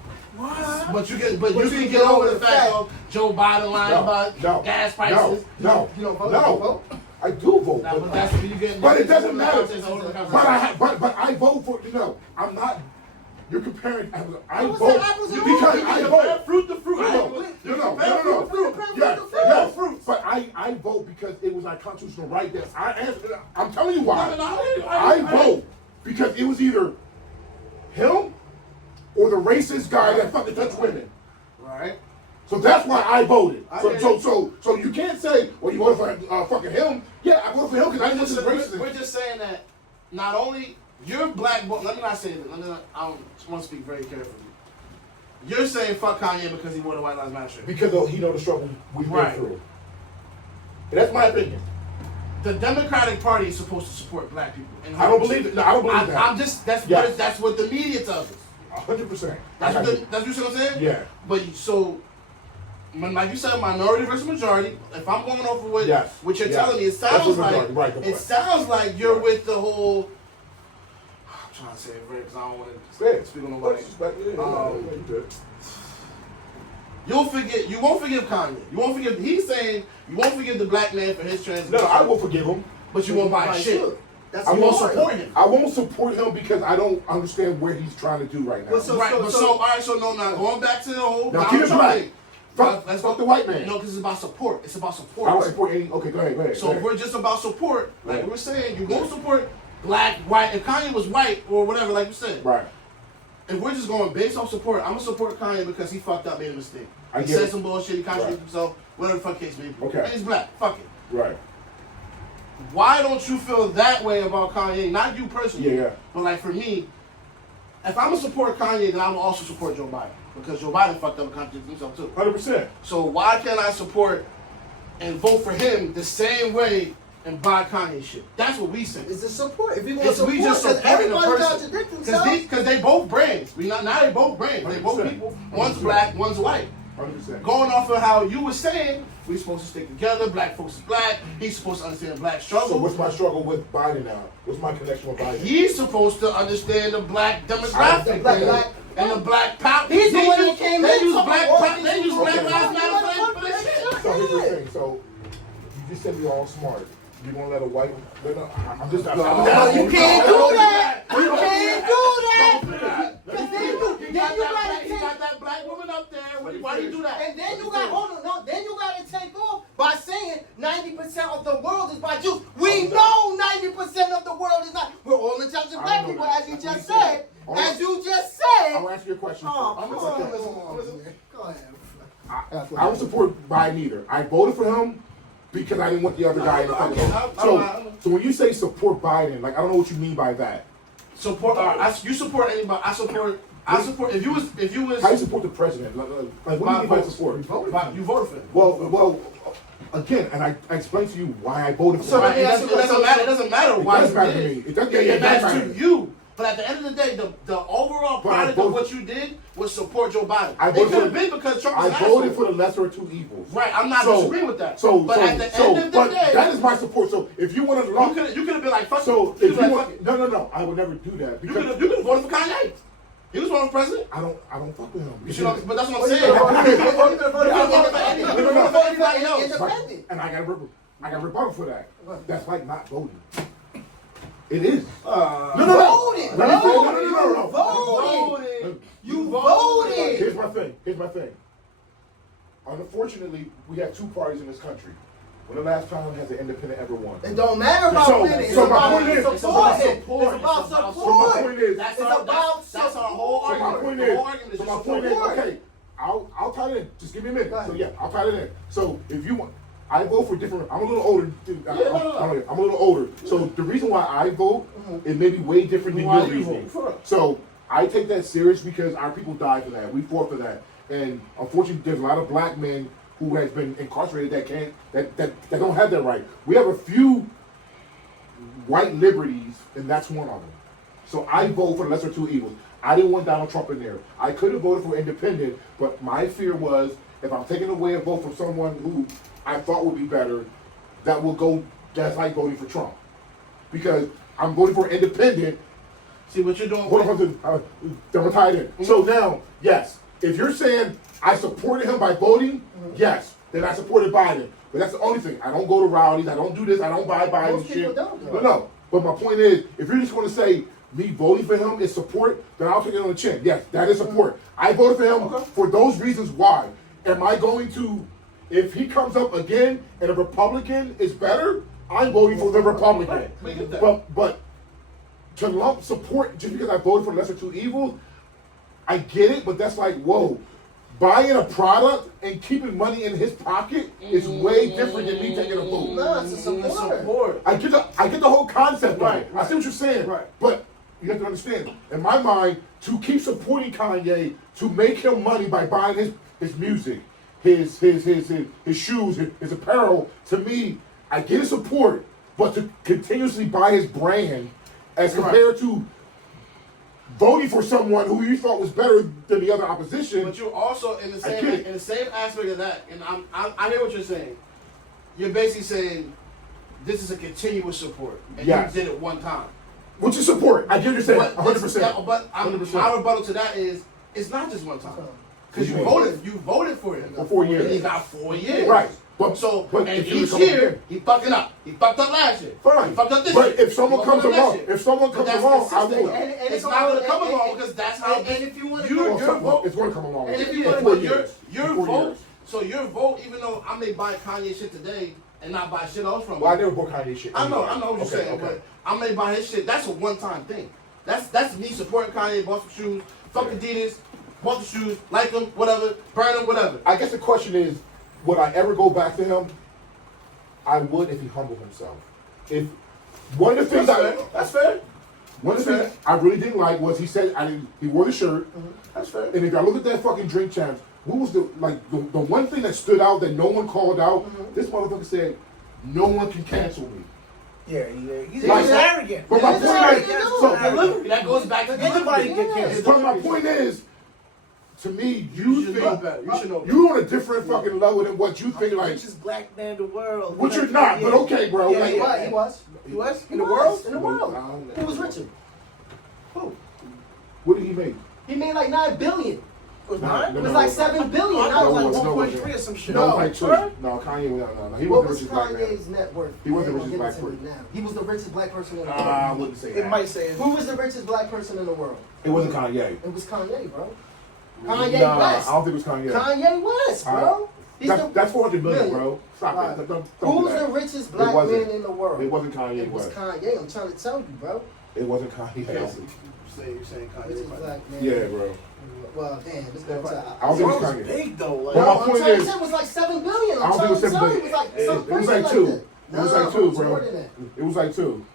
But you can get over the fact of Joe Biden lying about gas prices. No. You don't vote? You vote? I do vote. Nah, but that's you get. But it doesn't matter. But But I vote for. I'm not. You're comparing. I was vote that apples and because oranges? I vote. Fruit to fruit. No. Fruit. Yeah. But I vote because it was my constitutional right that I answered. I'm telling you why. I vote because it was either him or the racist guy that fucking touched women. Right. So that's why I voted. I get So you can't say, well, you voted for fucking him. Yeah, I voted for him because I didn't want this We're racist. just saying that not only you're black. Let me not say that. I want to speak very carefully. You're saying fuck Kanye because he wore the White Lives Matter shirt. Because he know the struggle we've been Right. through. And that's my opinion. The Democratic Party is supposed to support black people. And I don't believe it. No, I don't believe that. I'm just Yes. that's what the media tells us. 100%. That's what you see what I'm saying? Yeah. But so, like you said, minority versus majority. If I'm going over what Yes. what you're Yes. telling me, it That's sounds what like majority, right, good it point. sounds like you're with the whole. I'm trying to say it right because I don't want Yeah. to speak on nobody. Good. You won't forgive Kanye. You won't forgive. He's saying you won't forgive the black man for his transgression. No, I will forgive him. But you won't buy shit. That's I You won't won't support him. I won't support him because I don't understand where he's trying to do right now. Well, so- Right, but all right, so no, now going back to the whole. Now keep it Donald black. thing. Fuck, Let's fuck go- the white man. No, because it's about support. It's about support. I don't support any. Okay, go ahead. So if we're just about support, like Right. we were saying, you won't support black, white. If Kanye was white or whatever, like you said, Right. if we're just going based on support, I'm gonna support Kanye because he fucked up, made a mistake. I He get said it. some bullshit. He contradicted Right. himself. Whatever the fuck case may be. Okay. And he's black. Fuck it. Right. Why don't you feel that way about Kanye? Not you personally. Yeah. But like for me, if I'm gonna support Kanye, then I'm gonna also support Joe Biden. because Joe Biden fucked up and contradicted himself too. 100%. So why can't I support and vote for him the same way and buy Kanye shit? That's what we say. It's a support. If you want It's support, we just because supporting the everybody person. contradict themselves. Because they both brands. Now they both brands. They both 100%. people. One's black, one's white. 100%. Going off of how you were saying, we supposed to stick together. Black folks is black. He's supposed to understand the black struggle. So what's my struggle with Biden now? What's my connection with Biden? He's supposed to understand the black demographic and the black power. He's the one that came They in use talking black about power. They use Okay. black lives matter for that shit. So here's the thing. So you just said we all smart. You gonna let a white? I'm just. I'm No, you can't do that. You Don't can't do do that. that. Because then He got you that gotta black- he take. got that black woman up there. Why do you do that? And then you got then you gotta take off by saying 90% of the world is by Jews. We know 90% of the world is not. We're all intelligent black people, as you just said. As you just said. I'll ask you a question. Oh, I'm come gonna on. Go ahead. I don't support Biden either. I voted for him because I didn't want the other guy in the front row. So when you say support Biden, like I don't know what you mean by that. Support. You support anybody. I support. If you was. How do you support the president? Like what do you mean by support? You voted for him. Well, again, and I explained to you why I voted for So him. it doesn't matter. It doesn't matter why does you matter did. to me. It does- Yeah, yeah, it it does matters matter. to you. But at the end of the day, the overall But I product of voted- what you did was support Joe Biden. I It voted could have for- been because Trump was I an asshole. voted for the lesser of two evils. Right, I'm not disagreeing with that. But at the end of the but day, that is my support. So if you want to lock, you could have been like, fuck so it. You if could you have been like, fuck want, it. no, I would never do that You because could have voted for Kanye. He was running for president. I don't fuck with him. But that's what I'm You saying. could've voted for You could've voted for anybody else. Independent. And I got rebuttal for that. That's like not voting. It is. No. Voted. Let me say- You voted. You voted. Here's my thing. Unfortunately, we have two parties in this country. When the last time has an independent ever won? It don't matter about So- winning. It's so my about point is- support. it's about It's support. about It's about So my support. point is, That's our whole so my argument. point The is, whole argument is so my just point is, support. okay, I'll tie it in. Just give me a minute. Go ahead. So yeah, I'll tie it in. So if you want, I vote for different. I'm a little older. Dude, I'm a little older. So the reason why I vote is maybe way different than Why your you reasoning. vote? So I take that serious because our people died for that. We fought for that, and unfortunately, there's a lot of black men who has been incarcerated that don't have that right. We have a few white liberties, and that's one of them. So I vote for the lesser two evils. I didn't want Donald Trump in there. I could have voted for independent, but my fear was if I'm taking away a vote from someone who I thought would be better, that will go. That's like voting for Trump, because I'm voting for independent. See what you're doing. Hold on, then we're tied in. So now, yes, if you're saying I supported him by voting, yes, then I supported Biden. But that's the only thing. I don't go to rallies. I don't do this. I don't buy Biden Most people shit. don't do it. No. But my point is, if you're just going to say me voting for him is support, then I'll take it on the chin. Yes, that is support. I voted for him for those reasons. Why? Am I going to, if he comes up again and a Republican is better, I'm voting for the Republican. We get that. But to lump support just because I voted for the lesser two evils, I get it, but that's like, whoa. Buying a product and keeping money in his pocket is way different than me taking a vote. No, it's a supporter. I get the whole concept of it. Right. I see what you're saying. Right. But you have to understand, in my mind, to keep supporting Kanye, to make him money by buying his music, his shoes, his apparel, to me, I get his support, but to continuously buy his brand as compared to voting for someone who you thought was better than the other opposition. But you're also in the I same get it. aspect of that, and I hear what you're saying. You're basically saying this is a continuous support, and Yes. you did it one time. Which is support. I get what you're saying. But 100%. my rebuttal to that is it's not just one time because you voted for him For 4 years. And he got 4 years. Right. But And if you each come up year again- he fucking up. He fucked up last year. Fine. He fucked up this But year. if someone He comes fucked up along, next year. if someone But comes that's along, I consistent, will. though. And It's it's not going to all- come and- along and- because that's how. and if you wanna your go- your vote. It's going to come along. And if you In want 4 to years. your In 4 vote, years. so your vote, even though I may buy Kanye shit today and not buy shit else from Well, I him. never bought Kanye shit. I know anyway. what you're saying, Okay. but I may buy his shit. That's a one-time thing. That's me supporting Kanye, bought some shoes, fuck Adidas, bought the shoes, like them, whatever, burn them, whatever. I guess the question is, would I ever go back to him? I would if he humbled himself. If one of the things That's fair. One of the things I really didn't like was he said he wore the shirt. That's fair. And if I look at that fucking drink champs, what was the one thing that stood out that no one called out? This motherfucker said, "No one can cancel me." Yeah, he's Like, arrogant. But my point That goes back to Anybody get canceled. but my point is, to me, you should think know better. You should know better. you're on a different fucking level than what you think. Like, Richest black man in the world. which you're not, but okay, bro. Yeah, Like, He was. He was He in the was. world. In the world. Who was richer? Who? What did he make? He made like $9 billion. It was nine. It was like $7 billion. I I thought was it like, was no, like no, 1.3 or some shit. No, No, like sure? no, Kanye. No. He what was was the richest black man. Kanye's net worth? He was the Man, richest give it black to me person. now. He was the richest black person in the I world. wouldn't say It that. might say Who was the richest black person in the world? It wasn't Kanye. It was Kanye, bro. Kanye Nah, West. I don't think it was Kanye. Kanye West, bro. He's That's 400 million, Million. bro. Stop Right. it. Don't Who's do that. the richest black wasn't. man in the world? It wasn't Kanye It was West. Kanye. I'm trying to tell you, bro. It wasn't Kanye. You're saying Kanye. Richest black man. Yeah, bro. Well, damn, this guy. I don't think it was was Kanye. big though. Like, But No, my I'm point trying to is- say it was like $7 billion. I I'm don't think it was trying to 7 tell you, billion. it was like It some was person like two. that. It was like two, it's more bro. than that. It was like two.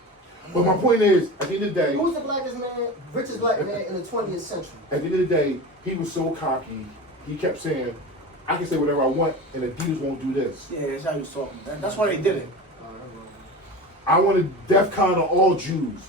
But my point is, at the end of the day, Who's the blackest man, richest black man in the 20th century? at the end of the day, he was so cocky. He kept saying, "I can say whatever I want, and Adidas won't do this." yeah, that's how he was talking. That's why they did it. I wanted DEFCON on all Jews.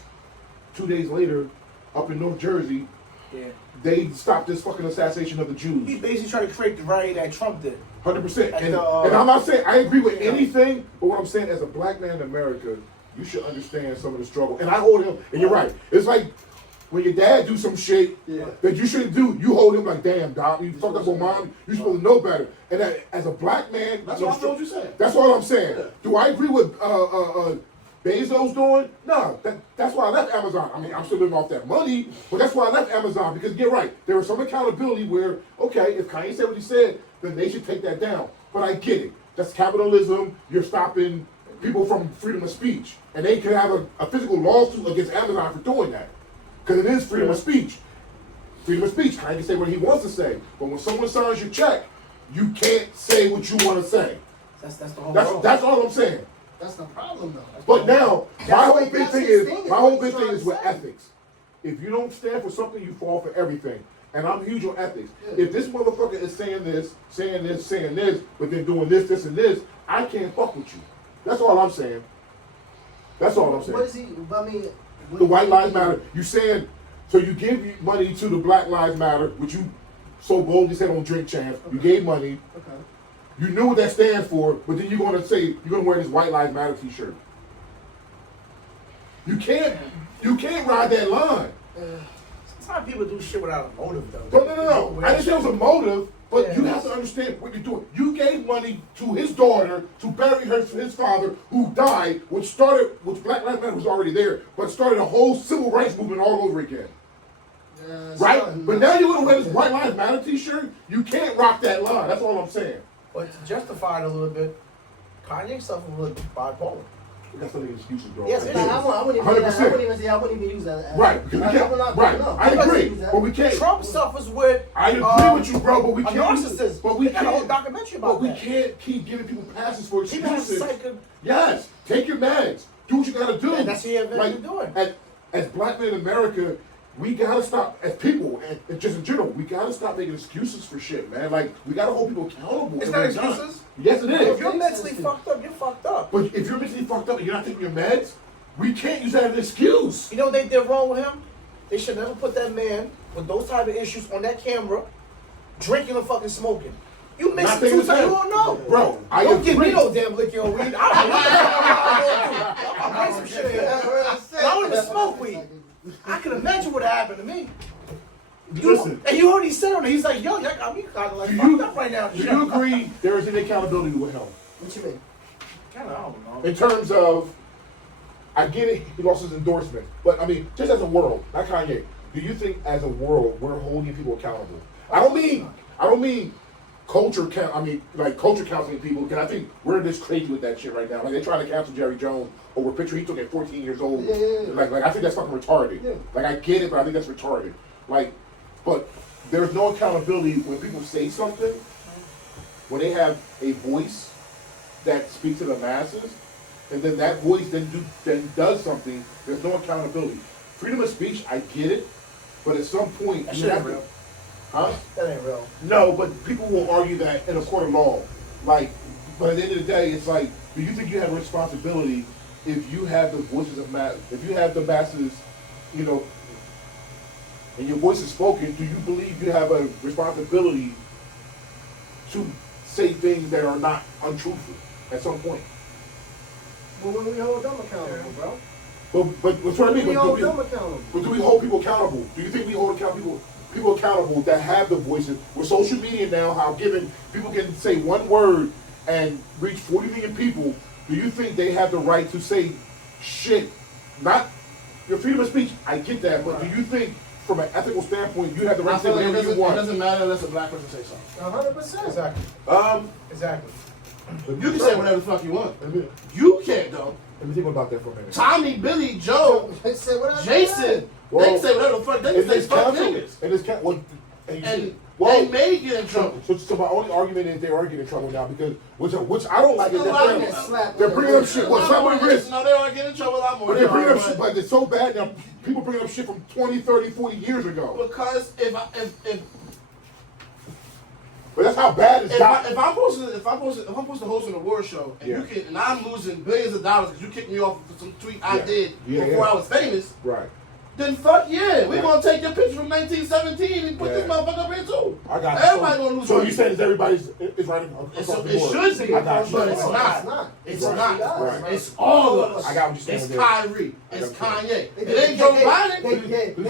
2 days later, up in North Jersey, Yeah. they stopped this fucking assassination of the He Jews. basically tried to create the riot that Trump did. 100%. At And, the, and I'm not saying I agree with yeah. anything, but what I'm saying, as a black man in America, you should understand some of the struggle. And I hold him, and you're right. It's like when your dad do some shit that you shouldn't do, you hold him like, "Damn, Doc, you fucked up on mom. You're supposed to know better." And that, as a black man, That's what I told you said. That's all I'm saying. Yeah. Do I agree with Bezos doing? No, that's why I left Amazon. I mean, I'm still living off that money, but that's why I left Amazon, because you're right. There was some accountability where, okay, if Kanye said what he said, then they should take that down. But I get it. That's capitalism. You're stopping people from freedom of speech. And they can have a physical lawsuit against Amazon for doing that. Because it is freedom of speech. Freedom of speech. Kanye can say what he wants to say. But when someone signs your check, you can't say what you want to say. That's the whole That's all I'm saying. That's the problem, though. But now, my whole what- big that's thing his is, thing, is my what whole he's big thing trying is to with say. ethics. If you don't stand for something, you fall for everything. And I'm huge on ethics. Yeah. If this motherfucker is saying this, but then doing this, and this, I can't fuck with you. That's all I'm saying. That's all I'm saying. What is he? I mean, The White Lives Matter. You saying, so you give money to the Black Lives Matter, which you so boldly said on Drink Champs. You gave money. Okay. You knew what that stands for, but then you're going to say you're going to wear this White Lives Matter T-shirt. You can't ride that line. Sometimes people do shit without a motive, though. No. I didn't say it was a motive, but Yeah. you have to understand what you're doing. You gave money to his daughter to bury his father, who died, which Black Lives Matter was already there, but started a whole civil rights movement all over again. Right? But now you're going to wear this White Lives Matter T-shirt. You can't rock that line. That's all I'm saying. But to justify it a little bit, Kanye suffered with bipolar. That's not an excuses, bro. Yes, Like, I wouldn't even use that. Right, because we can't. Right, I agree, but we can't. Trump suffers with. I agree with you, bro, but we a can't. narcissist. But we They got a whole can't. documentary about But we that. can't keep giving people passes for He has excuses. psycho. Yes, take your meds. Do what you gotta do. And that's what he eventually doing. As black men in America, we gotta stop, as people, and just in general, we gotta stop making excuses for shit, man. Like, we gotta hold people accountable. It's and not we're not. excuses. Yes, it If is. you're mentally fucked up, you're fucked up. But if you're mentally fucked up and you're not taking your meds, we can't use that as an excuse. You know what they did wrong with him? They should never put that man with those type of issues on that camera, drinking and fucking smoking. You mix Not the two taking times, you his won't know. Bro, I Don't give agree. me no damn liquor or weed. I don't know. Some shit here. And I don't even smoke weed. I can imagine what happened to me. Listen. And you heard he said on it, he's like, yo, y'all got me kind of like Do fucked you, up right now. do you agree there is an accountability with him? What you mean? Kinda, I don't know. In terms of, I get it, he lost his endorsement, but I mean, just as a world, not Kanye, do you think as a world we're holding people accountable? I don't mean culture like culture counseling people, because I think we're just crazy with that shit right now. Like, they're trying to cancel Jerry Jones over a picture he took at 14 years old. Yeah. Like I think that's fucking retarded. Yeah. Like, I get it, but I think that's retarded. Like, but there's no accountability when people say something, when they have a voice that speaks to the masses, and then that voice then does something. There's no accountability. freedom of speech, I get it, but at some point, That you shit have ain't to. real. Huh? That ain't real. No, but people will argue that in a court of law. Like, but at the end of the day, it's like, do you think you have a responsibility if you have the voices of mass, if you have the masses, you know, and your voice is spoken, do you believe you have a responsibility to say things that are not untruthful at some point? But when we hold them accountable, bro. But that's what I mean. We But hold do them accountable. but do we hold people accountable? Do you think we hold people accountable that have the voices? With social media now, how given people can say one word and reach 40 million people, do you think they have the right to say shit? Not your freedom of speech, I get that, but do you think from an ethical standpoint you have the right I to say feel like whatever you it want? doesn't matter unless a black person says something. 100%. Exactly. Exactly. You can say whatever the fuck you want. You can't though. Let me think about that for a minute. Tommy, Billy, Joe, They say what I Jason, said. they can say whatever the fuck. They can say fuck niggas. And it's well, And well, they may get in trouble. So my only argument is they are getting in trouble now because which I don't like is A lot of they're them- they're bringing up shit. Well, slap on the wrist. No, they are getting in trouble a lot more. But they're bringing up But- shit, but it's so bad now. People bringing up shit from 20, 30, 40 years ago. Because if But that's how bad it's got. if I'm supposed to host an award show and Yeah. and I'm losing billions of dollars because you kicked me off for some tweet I did before I was famous, Right. then fuck yeah, we Right. gonna take your picture from 1917 and put this Yeah. motherfucker up here too. I got Everybody gonna lose So money. you said everybody's it's right across So the it board. should be, I got you. but it's not. It's not. It's Right. not. Right. It's all of us. I got what you're saying It's there. Kyrie. I It's got what you're Kanye. They It did- ain't Joe they Biden. did it to I'm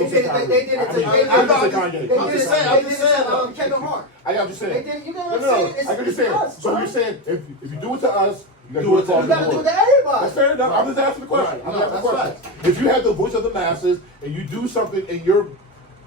just saying, I'm just saying. Kevin Hart. I got what you're saying. They did. You know No, what no, I'm no. saying? It's, I can it's understand. us, So bro. you're saying if you do it to us, you Do it across to- You the gotta do it board. to everybody. That's fair enough. I'm just asking the question. Right. I'm No, asking the that's question. If you have the voice of the masses and you do something in your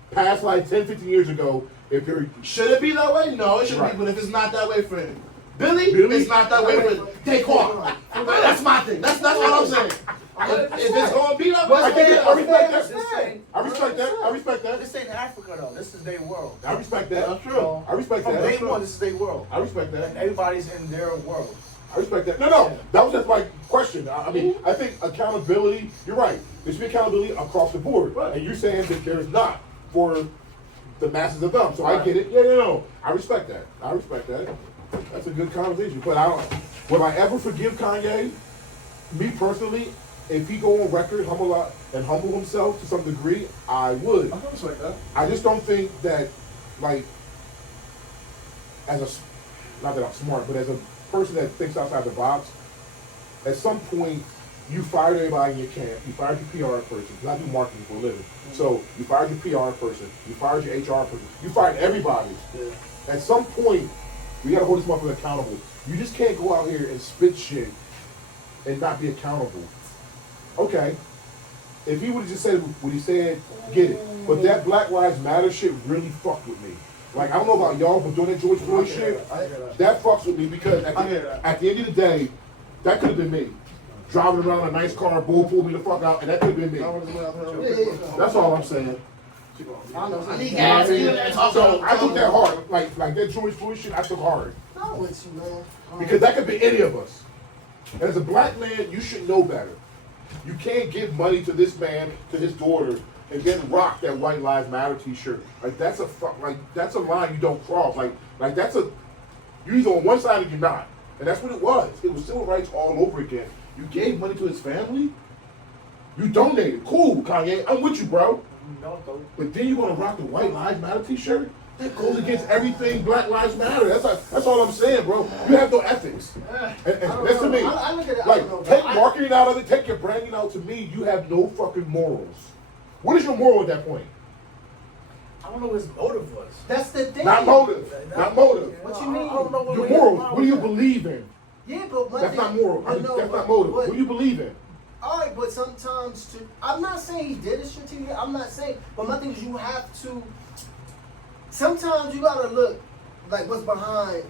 past like 10, 15 years ago, if you're Should it be that way? No, it shouldn't Right. be. But if it's not that way for him, Billy, Billy? it's not that way for Daquan. That's my thing. That's what I'm saying. If it's gonna be that way, I get it. I respect that. Understand. I respect that. I respect that. This ain't Africa though. This is their world. I respect that. That's true. I respect From that. day one, this is their world. I respect And that. everybody's in their world. I respect that. No, that was just my question. I mean, I think accountability. You're right. There should be accountability across the board, Right. and you're saying that there's not for the masses of them. So I get it. Yeah, no. I respect that. I respect that. That's a good conversation. But I don't. Will I ever forgive Kanye? Me personally, if he go on record, humble himself to some degree, I would. I was like that. I just don't think that, like, not that I'm smart, but as a person that thinks outside the box, at some point, you fired everybody in your camp. You fired your PR person, because I do marketing for a living. So you fired your PR person. You fired your HR person. You fired everybody. Yeah. At some point, we got to hold this motherfucker accountable. You just can't go out here and spit shit and not be accountable. Okay. If he would have just said what he said, get it. But that Black Lives Matter shit really fucked with me. Like, I don't know about y'all, but doing that George Floyd shit, that fucks with me because at the end of the day, that could have been me. Driving around in a nice car, bull pulled me the fuck out, and that could have been me. That's all I'm saying. I need gas. So I took that hard. Like that George Floyd shit, I took hard. I'm with you, man. Because that could be any of us. And as a black man, you should know better. You can't give money to this man, to his daughter, and then rock that White Lives Matter T-shirt. Like that's a line you don't cross. Like that's you're either on one side or you're not. And that's what it was. It was civil rights all over again. You gave money to his family. You donated. Cool, Kanye. I'm with you, bro. But then you want to rock the White Lives Matter T-shirt? That goes against everything Black Lives Matter. That's all I'm saying, bro. You have no ethics. And that's to me. I look at it, Like, I don't know, take bro. marketing out of it, take your branding out. To me, you have no fucking morals. What is your moral at that point? I don't know what his motive was. That's the thing. Not motive. Not motive. What you mean? I don't know what Your was his morals. motive What do you was. believe in? Yeah, but one That's thing, not moral. but no, That's but- not motive. but- What do you believe in? All right, but sometimes I'm not saying he did it strategically. I'm not saying, but my thing is you have to. Sometimes you gotta look like what's behind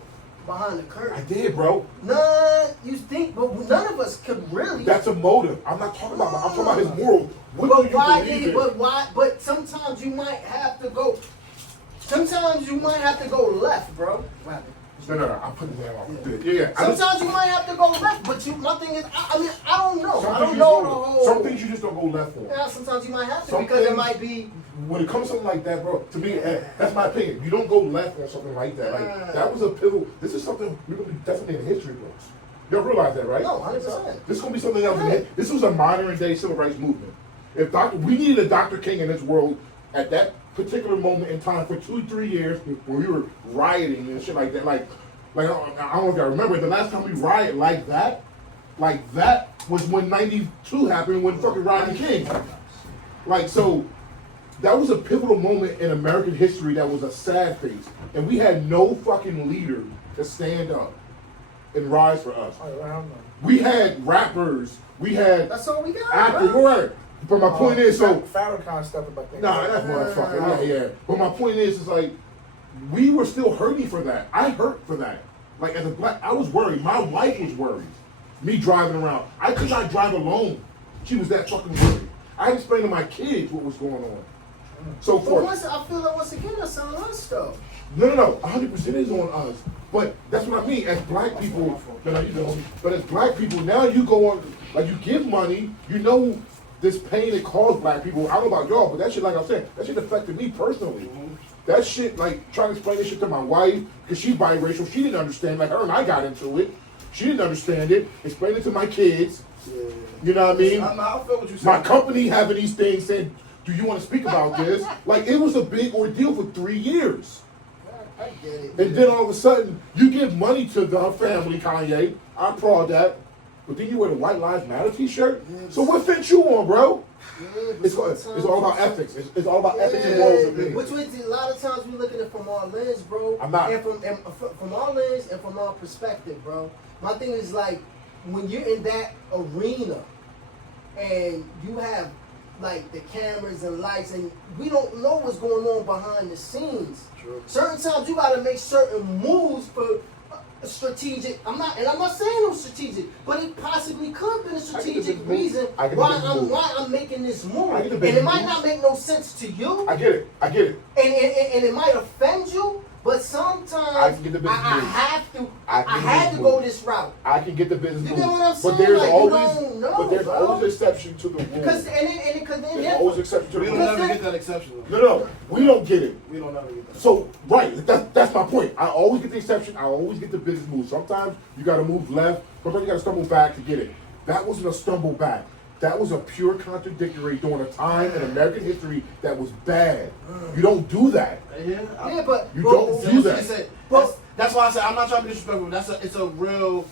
the I curtain. did, bro. Nah, you think, but none of us could really. That's a motive. I'm not talking about. I'm talking about his morals. What do But you why believe did? in? But why? But sometimes you might have to go. Sometimes you might have to go left, bro. What happened? No. I'm putting that on. Yeah. Sometimes you might have to go left, but my thing is, I mean, I don't know. I don't Some know the whole. Some things you just don't go left for. Yeah, sometimes you might have to Some because it things- might be. When it comes to something like that, bro, to me, that's my opinion. You don't go left on something like that. Like, that was a pivotal. This is something we're going to be definitely in the history books. Y'all realize that, right? No, 100%. This is going to be something else. This was a modern day civil rights movement. If we needed a Dr. King in this world at that particular moment in time for 2-3 years when we were rioting and shit like that. Like I don't know if y'all remember, the last time we rioted like that was when 92 happened when fucking Rodney King. Like, so that was a pivotal moment in American history that was a sad face. And we had no fucking leader to stand up and rise for us. We had rappers, we had That's all we got. actors, Bro. right? But my point is, so Farrakhan stuff about that. nah, that's motherfucker. Yeah. But my point is, it's like we were still hurting for that. I hurt for that. Like as a black, I was worried. My wife was worried. Me driving around, I could not drive alone. She was that fucking worried. I explained to my kids what was going on. So But forth. I feel like once again that's on us though. No. 100% is on us. But that's what I mean. As black people, but as black people, now you go on, like you give money, you know this pain it caused black people. I don't know about y'all, but that shit, like I said, that shit affected me personally. That shit, like trying to explain this shit to my wife, because she's biracial, she didn't understand. Like her and I got into it. She didn't understand it. Explain it to my kids. You know what I mean? I feel what you said. My company having these things saying, do you want to speak about this? Like, it was a big ordeal for 3 years. I get it. And then all of a sudden, you give money to the family, Kanye. I applaud that. But then you wear the White Lives Matter t-shirt? So what fit you on, bro? It's all about ethics. It's all about ethics and morals and things. Which means a lot of times we look at it from our lens, bro. I'm not. And from our lens and from our perspective, bro. My thing is like, when you're in that arena and you have like the cameras and lights and we don't know what's going on behind the scenes. True. Certain times you gotta make certain moves for strategic. I'm not saying it was strategic, but it possibly could have been a strategic reason why I'm making this move. And it might not make no sense to you. I get it. And it might offend you, but sometimes I had to go this route. I can get the business You move. get what I'm saying? But there's Like, always, bro. always exception to the rule. Because There's always exception to the We rule. don't never get that exception. No, we don't get it. We don't ever get that. So, right, that's my point. I always get the exception. I always get the business move. Sometimes you got to move left. Sometimes you got to stumble back to get it. That wasn't a stumble back. That was a pure contradictory during a time in American history that was bad. You don't do that. Yeah, but You don't do that. That's why I said I'm not trying to be disrespectful. It's a real.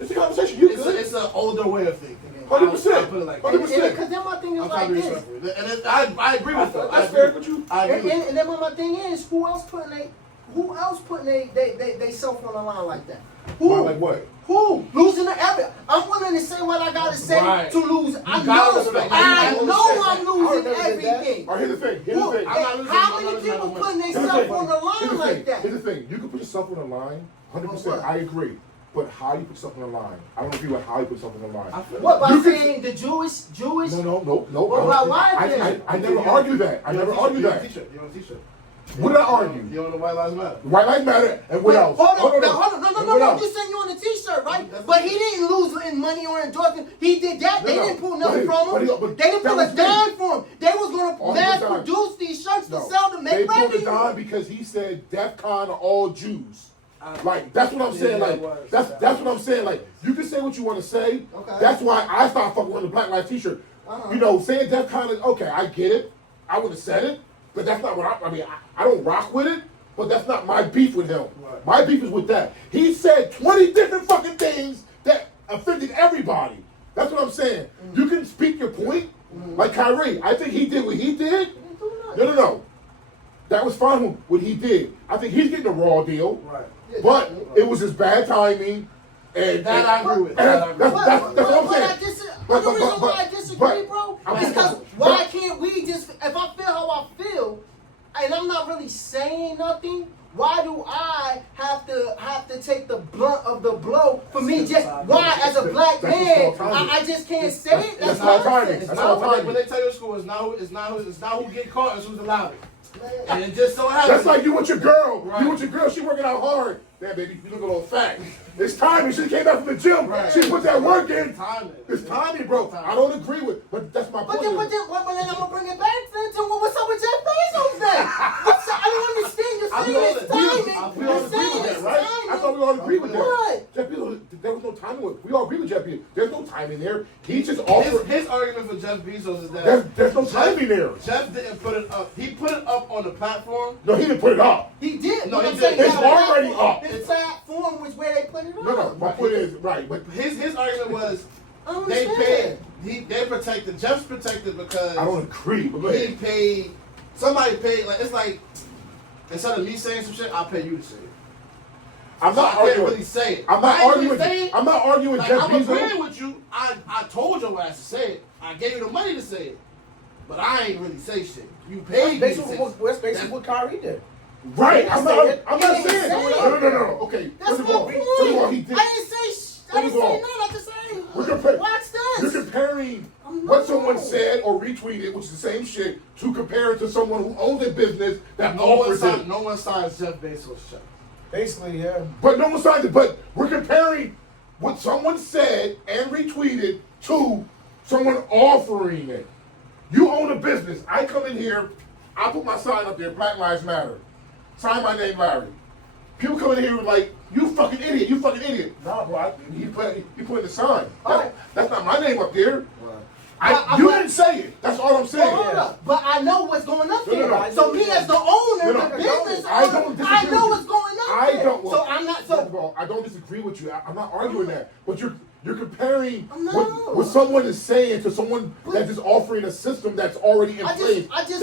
It's a conversation. You good. It's an older way of thinking. 100%. I'll put it like that. 100%. Because then my thing is I'm like trying to be this. respectful. And I agree with that. That's fair with you. I agree with And then my thing is, who else putting they self on the line like that? Who? Like what? Who? Losing the area. I'm willing to say what I gotta say Right. to lose. I gotta know respect. I'm I losing never did that. everything. All right, here's the thing. Who- I'm not losing- How I'm many not people losing putting Here's the themselves thing. on the Here's line the like thing. that? Here's the thing. You can put yourself on the line. 100%. What? I agree. But how you put something on the line? I don't agree with how you put something on the line. What by You can- saying the Jewish? No. Well, why then? I never argue that. I never argue that. You on a t-shirt. What did I argue? You on the White Lives Matter. White Lives Matter, and what else? Hold on. And what No. else? You saying you on the t-shirt, right? But he didn't lose any money or endorsement. He did that. They No. didn't pull nothing But from him. but They didn't that pull a was me. dime from him. They was going All to the mass time. produce these shirts to No. sell to They make pulled revenue. it down because he said DEF CON are all Jews. Like, that's what I'm saying. Like, that's what I'm saying. Like, you can say what you want to say. Okay. That's why I started fucking wearing the Black Lives t-shirt. You know, saying DEF CON is okay. I get it. I would have said it, but that's not what I mean. I don't rock with it, but that's not my beef with him. Right. My beef is with that. He said 20 different fucking things that offended everybody. That's what I'm saying. You can speak your point. Like Kyrie, I think he did what he did. No. That was fine what he did. I think he's getting a raw deal. Right. But it was his bad timing. And That I agree with. That's what I'm saying. The reason why I disagree, bro, is because why can't we just, if I feel how I feel, and I'm not really saying nothing, why do I have to take the blunt of the blow for me just, why as a black man, I just can't say it? That's my timing. nonsense, That's bro. my timing. When they tell you in school, it's not who get caught, it's who's allowed it. And it just so happens. That's like you with your girl. Right. You with your girl, she working out hard. Damn, baby, you look a little fat. It's timing. She came back from the gym. Right. She put that work in. Timing. It's timing, bro. I don't agree with, but that's my point. But then I'm gonna bring it back then to what's up with Jeff Bezos then? I don't understand. You're saying it's timing. We all You're agree saying with that, it's right? timing. I thought we all agree with that. What? Jeff Bezos, there was no timing with. We all agree with Jeff Bezos. There's no timing there. He just offered. His argument for Jeff Bezos is that There's no timing there. Jeff didn't put it up. He put it up on the platform. No, he didn't put it up. He did. No, But he I'm saying did. It's already up. His platform was where they put it up. No. My point is right, but His argument was I don't they understand. paid. They protected. Jeff's protected because I don't agree. But go he ahead. paid. Somebody paid. Like it's like instead of me saying some shit, I'll pay you to say it. I'm So not I can't arguing. really say it. I'm not I ain't arguing. really say it. I'm not arguing Like, Jeff I'm Bezos. agreeing with you. I told your ass to say it. I gave you the money to say it. But I ain't really say shit. You paid me to say it. That's basically what Kyrie did. Right. He I'm didn't not. say it. I'm He not didn't saying. say it. No. Okay. That's First of my all, point. he did. I didn't say nothing. I just saying. We're comparing. Watch You're this. comparing I'm what not. someone said or retweeted, which is the same shit, to compare it to someone who owns a business that No one offers it. signs Jeff Bezos' check. Basically, yeah. But no one signed it. But we're comparing what someone said and retweeted to someone offering it. You own a business. I come in here, I put my sign up there, Black Lives Matter. Sign my name, Larry. People come in here and like, you fucking idiot, you fucking idiot. Nah, bro, he put the sign. That's not my name up there. You didn't say it. That's all I'm saying. Hold up. But I know what's going up No, no, there. no. So me as the owner, No, the no. business I owner, don't disagree I know with what's you. going up I there. don't. So I'm not. First of So all, I don't disagree with you. I'm not arguing that. But you're comparing No. what someone is saying to someone that's just offering a system that's already in place. I just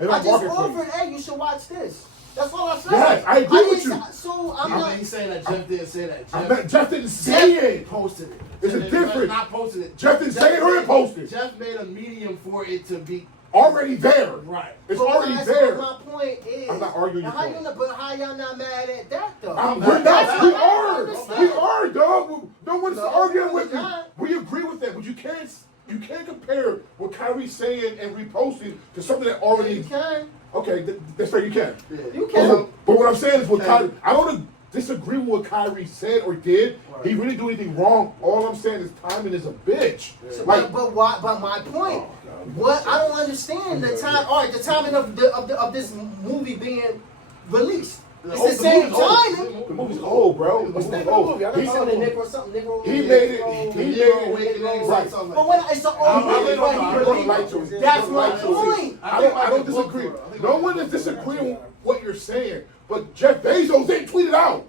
in our marketplace. offered. Hey, you should watch this. That's all I said. Yes, I agree with didn't you. say- So I'm not. He's saying that Jeff didn't say that. Jeff didn't say it. Posted it. It's a Jeff difference. Not posted it. Jeff didn't say it or it posted. Jeff made a medium for it to be Already there. right. It's But already that's there. what my point is. I'm not arguing your How point. but how y'all not mad at that though? We're not. We are. understand. We are, dog. No one's No, arguing with we're you. not. We agree with that, but you can't compare what Kyrie's saying and reposting to something that already. You can. Okay, that's fair. You can. You can. But what I'm saying is, what Okay. Kyrie, I don't disagree with what Kyrie said or did. Right. He really do anything wrong. All I'm saying is timing is a bitch. So, Like, but why? But my point. Oh, God. What I don't understand the time. All right, the timing of this movie being released. It's the same timing. the movie's old, bro. The movie's old. I He got Some of the said- Negro something. Negro. He made it. Negro- He made Negro it. Awakening, Right. something But like when it's an I old movie, don't but he like released. to. That's Don't my like to. point. I don't disagree. No one is disagreeing with what you're saying, but Jeff Bezos didn't tweet it out.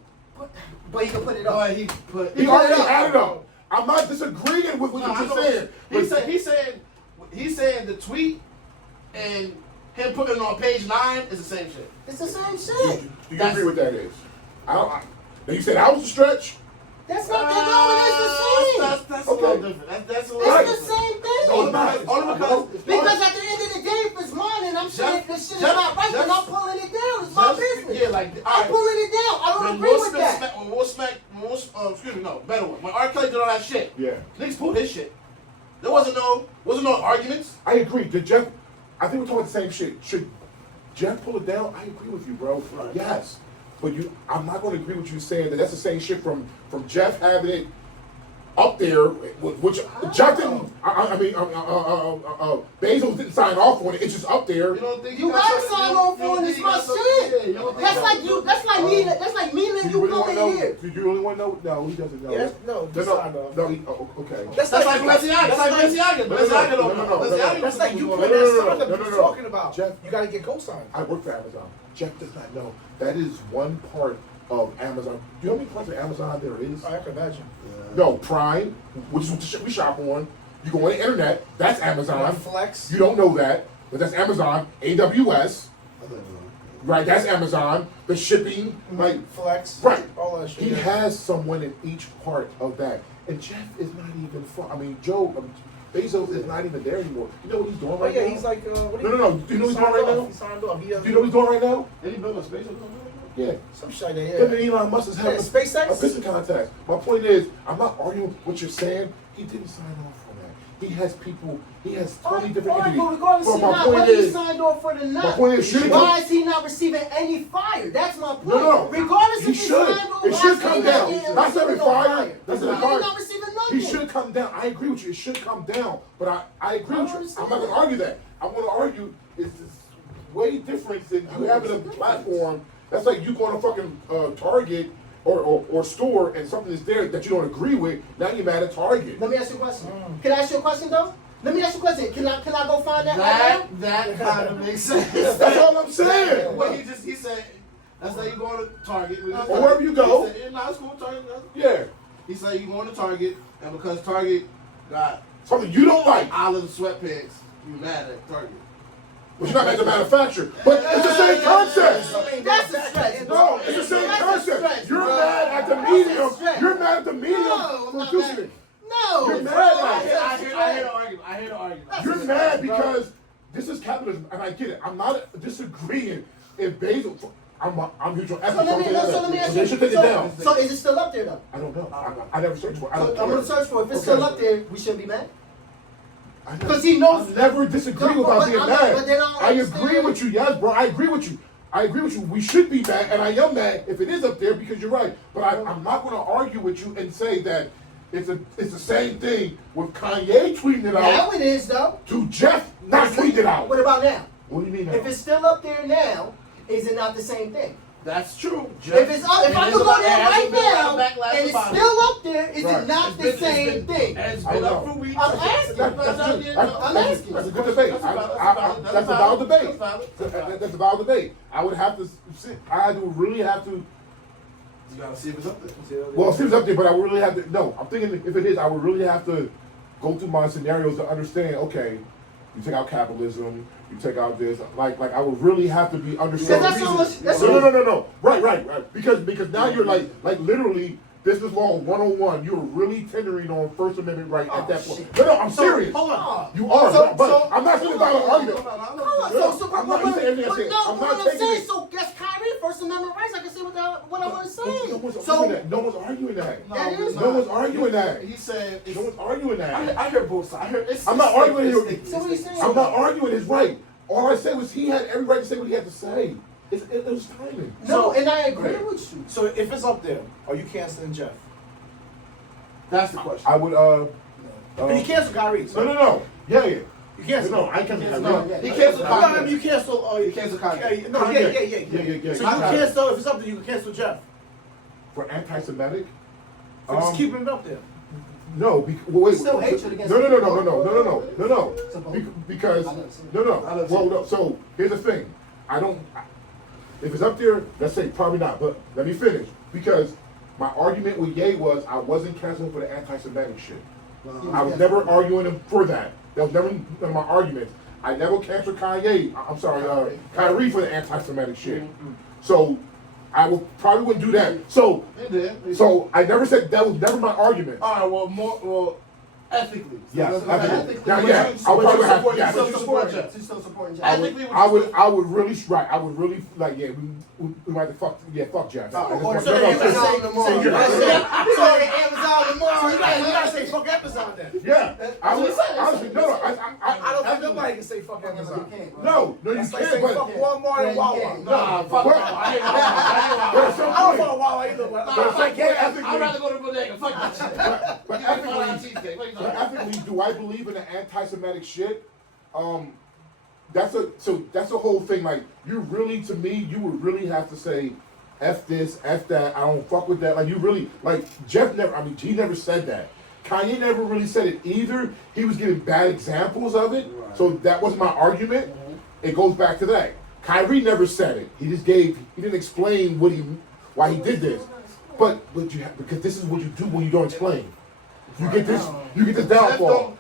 But he can put it No, up. he put. He already had it up. I'm not disagreeing with what No, I you're know. saying. He's saying the tweet and him putting it on page 9 is the same shit. It's the same shit. Do you agree with that is? Now you said that was a stretch. That's not the no, That's Okay. a little different. That's a little Right. it's the different. same thing. No, it's not. Because at the end of the day, if it's mine and I'm saying this shit is Jeff- not right, then Jeff- I'm pulling it down. It's my business. Yeah, like I'm pulling it down. I don't agree with that. Better one. When R. Kelly did all that shit, Yeah, niggas pulled his shit. There wasn't no arguments. I agree. Did Jeff? I think we're talking the same shit. Should Jeff pull it down? I agree with you, bro. Right. Yes, but I'm not going to agree with you saying that that's the same shit from Jeff having it up there, which Jeff didn't. Bezos didn't sign off on it. It's just up there. You don't think You got gotta something- sign you off don't on think this you my got something- shit. yeah, you don't think That's got like something- you. That's like me. That's like me letting you come in here. Do you really want to know? No, he doesn't know. Yes, no, no, just sign off. no. Okay. That's like Balenciaga. That's like Balenciaga. Balenciaga don't know. Balenciaga That's like you don't put know. that sign up no, you no, was no. talking about. Jeff- You gotta get co-signed. I work for Amazon. Jeff does not know. That is one part of Amazon. Do you know how many parts of Amazon there is? I can imagine. No, Prime, which is what the shit we shop on. You go on the internet, that's Amazon. Flex. You don't know that, but that's Amazon. AWS, right? That's Amazon. The shipping, like, Flex. right. All that shit. He yeah. has someone in each part of that. And Jeff is not even from, Bezos is not even there anymore. You know what he's doing Oh right yeah, now? he's like. What No. Do you know what he's doing right now? He signed off. He Do you know what he's doing right now? Did he build a space? Yeah. some shit like that. Him and Yeah. Elon Musk is having Yeah, SpaceX? a pissing contest. My point is, I'm not arguing what you're saying. He didn't sign off on that. he has people. He has 20 Alright, different entities. but regardless But of my not point whether he is, signed off for the my not, point is, should he why come? is he not receiving any fire? That's my point. No. Regardless He if he should. signed off, It why should is he come not down. getting Not saying receiving fire. no That's Why not he fire. not receiving nothing? He should come down. I agree with you. It should come down. But I agree I with you. understand I'm not going to that. argue that. I want to argue it's way different than you having a platform. That's like you going to fucking Target or store and something is there that you don't agree with. Now you're mad at Target. Let me ask you a question. Can I ask you a question though? Let me ask you a question. Can I go find that right now? That kind of makes sense. That's all I'm saying. What he said, let's say you going to Target. Or wherever you go. He said, it's cool, Target. Yeah. He said you going to Target, and because Target got Something you don't like. olive sweatpants, you mad at Target. But you're not mad at the manufacturer. But it's the same concept. That's a stretch. No, it's the same That's a concept. stretch, You're bro. mad at the That's a medium. stretch. You're mad at the medium No, I'm for not producing mad. it. No, You're mad bro, at I it. hear the argument. I hear the argument. You're mad because this is capitalism, and I get it. I'm not disagreeing if Basil. I'm mutual ethics. So let me ask They you. should take it down. So is it still up there though? I don't know. I never searched for it. I So don't I'm care. gonna search for it. If it's Okay. still up there, we shouldn't be mad. I never- 'Cause he knows- I never disagree No, without but being I'm not- mad. but then I don't I understand. agree with you, yes, bro. I agree with you. I agree with you. We should be mad, and I am mad if it is up there because you're right. But I'm not going to argue with you and say that it's the same thing with Kanye tweeting it Now out it is though. to Jeff not tweeting it out. What about now? What do you mean now? If it's still up there now, is it not the same thing? That's true. If it's up, if I could go there right now and it's still up there, is Right. it not the same thing? It's I been know. up for weeks. I'm asking. That's a good debate. That's a valid debate. That's a valid debate. I would have to sit. I would really have to. You gotta see if it's up there. Well, it seems up there, but I would really have to. No, I'm thinking if it is, I would really have to go through my scenarios to understand. Okay, you take out capitalism, you take out this. Like I would really have to be understanding. Because that's almost- that's No. Right. Because now you're like literally. Business law 101, you're really tendering on First Amendment right at that point. No, I'm serious. Hold on. You are, So- but so- I'm not saying about an argument. Hold on, No, but I'm not saying anything I said. no, I'm what not I'm taking saying, it. so that's Kyrie, First Amendment rights. I can say what I want to say. No one's So arguing that. No one's arguing that. That is No one's arguing that. He said, No one's arguing that. I heard both sides. I heard it's. I'm not arguing here. So what are you saying? I'm not arguing his right. All I said was he had every right to say what he had to say. It was timing. No, and I agree Right. with you. So if it's up there, are you canceling Jeff? That's the question. I would, But he canceled Kyrie. So No. Yeah. You canceled. No, I can't. No, Yeah. he canceled No, I mean, Kanye. you cancel. He canceled Kanye. No, Kanye. yeah. So you Kanye. cancel. If it's up there, you can cancel Jeff. For anti-Semitic. For just keeping it up there. No, wait. Still hatred against No. Supposed- Because I never seen it. no. I never Well, seen no. So here's the thing. If it's up there, let's say probably not. But let me finish because my argument with Ye was I wasn't canceling for the anti-Semitic shit. I was never arguing him for that. That was never one of my arguments. I never canceled Kyrie for the anti-Semitic shit. So I probably wouldn't do that. So I never said that was never my argument. All right. Well, ethically. Yes, So ethically. Now, yeah, would you I would probably have- support- yeah. you still support Jeff. You still supporting Jeff? Ethically, I would really like we might have fuck Jeff. So No, Amazon tomorrow. So you gotta say- So Amazon tomorrow. You gotta say fuck Amazon then. yeah, I would honestly no. I don't think nobody can say fuck Amazon. No, you That's like can't. saying But fuck Walmart and Wawa. Nah, fuck But- that. I ain't gonna lie. but at some I don't point, fuck Wawa either. But but at some point, I'd rather go to Bodega. Fuck that shit. but You can find out ethically, cheesecake. What you but talking about? ethically, do I believe in the anti-Semitic shit? That's a whole thing. Like you really, to me, you would really have to say, "F this, F that." I don't fuck with that. Like you really, like Jeff never. I mean, he never said that. Kanye never really said it either. He was giving bad examples of it. Right. So that was my argument. It goes back to that. Kyrie never said it. He just gave. He didn't explain why he did this. But you have, because this is what you do when you don't explain. You get this. You get this downfall.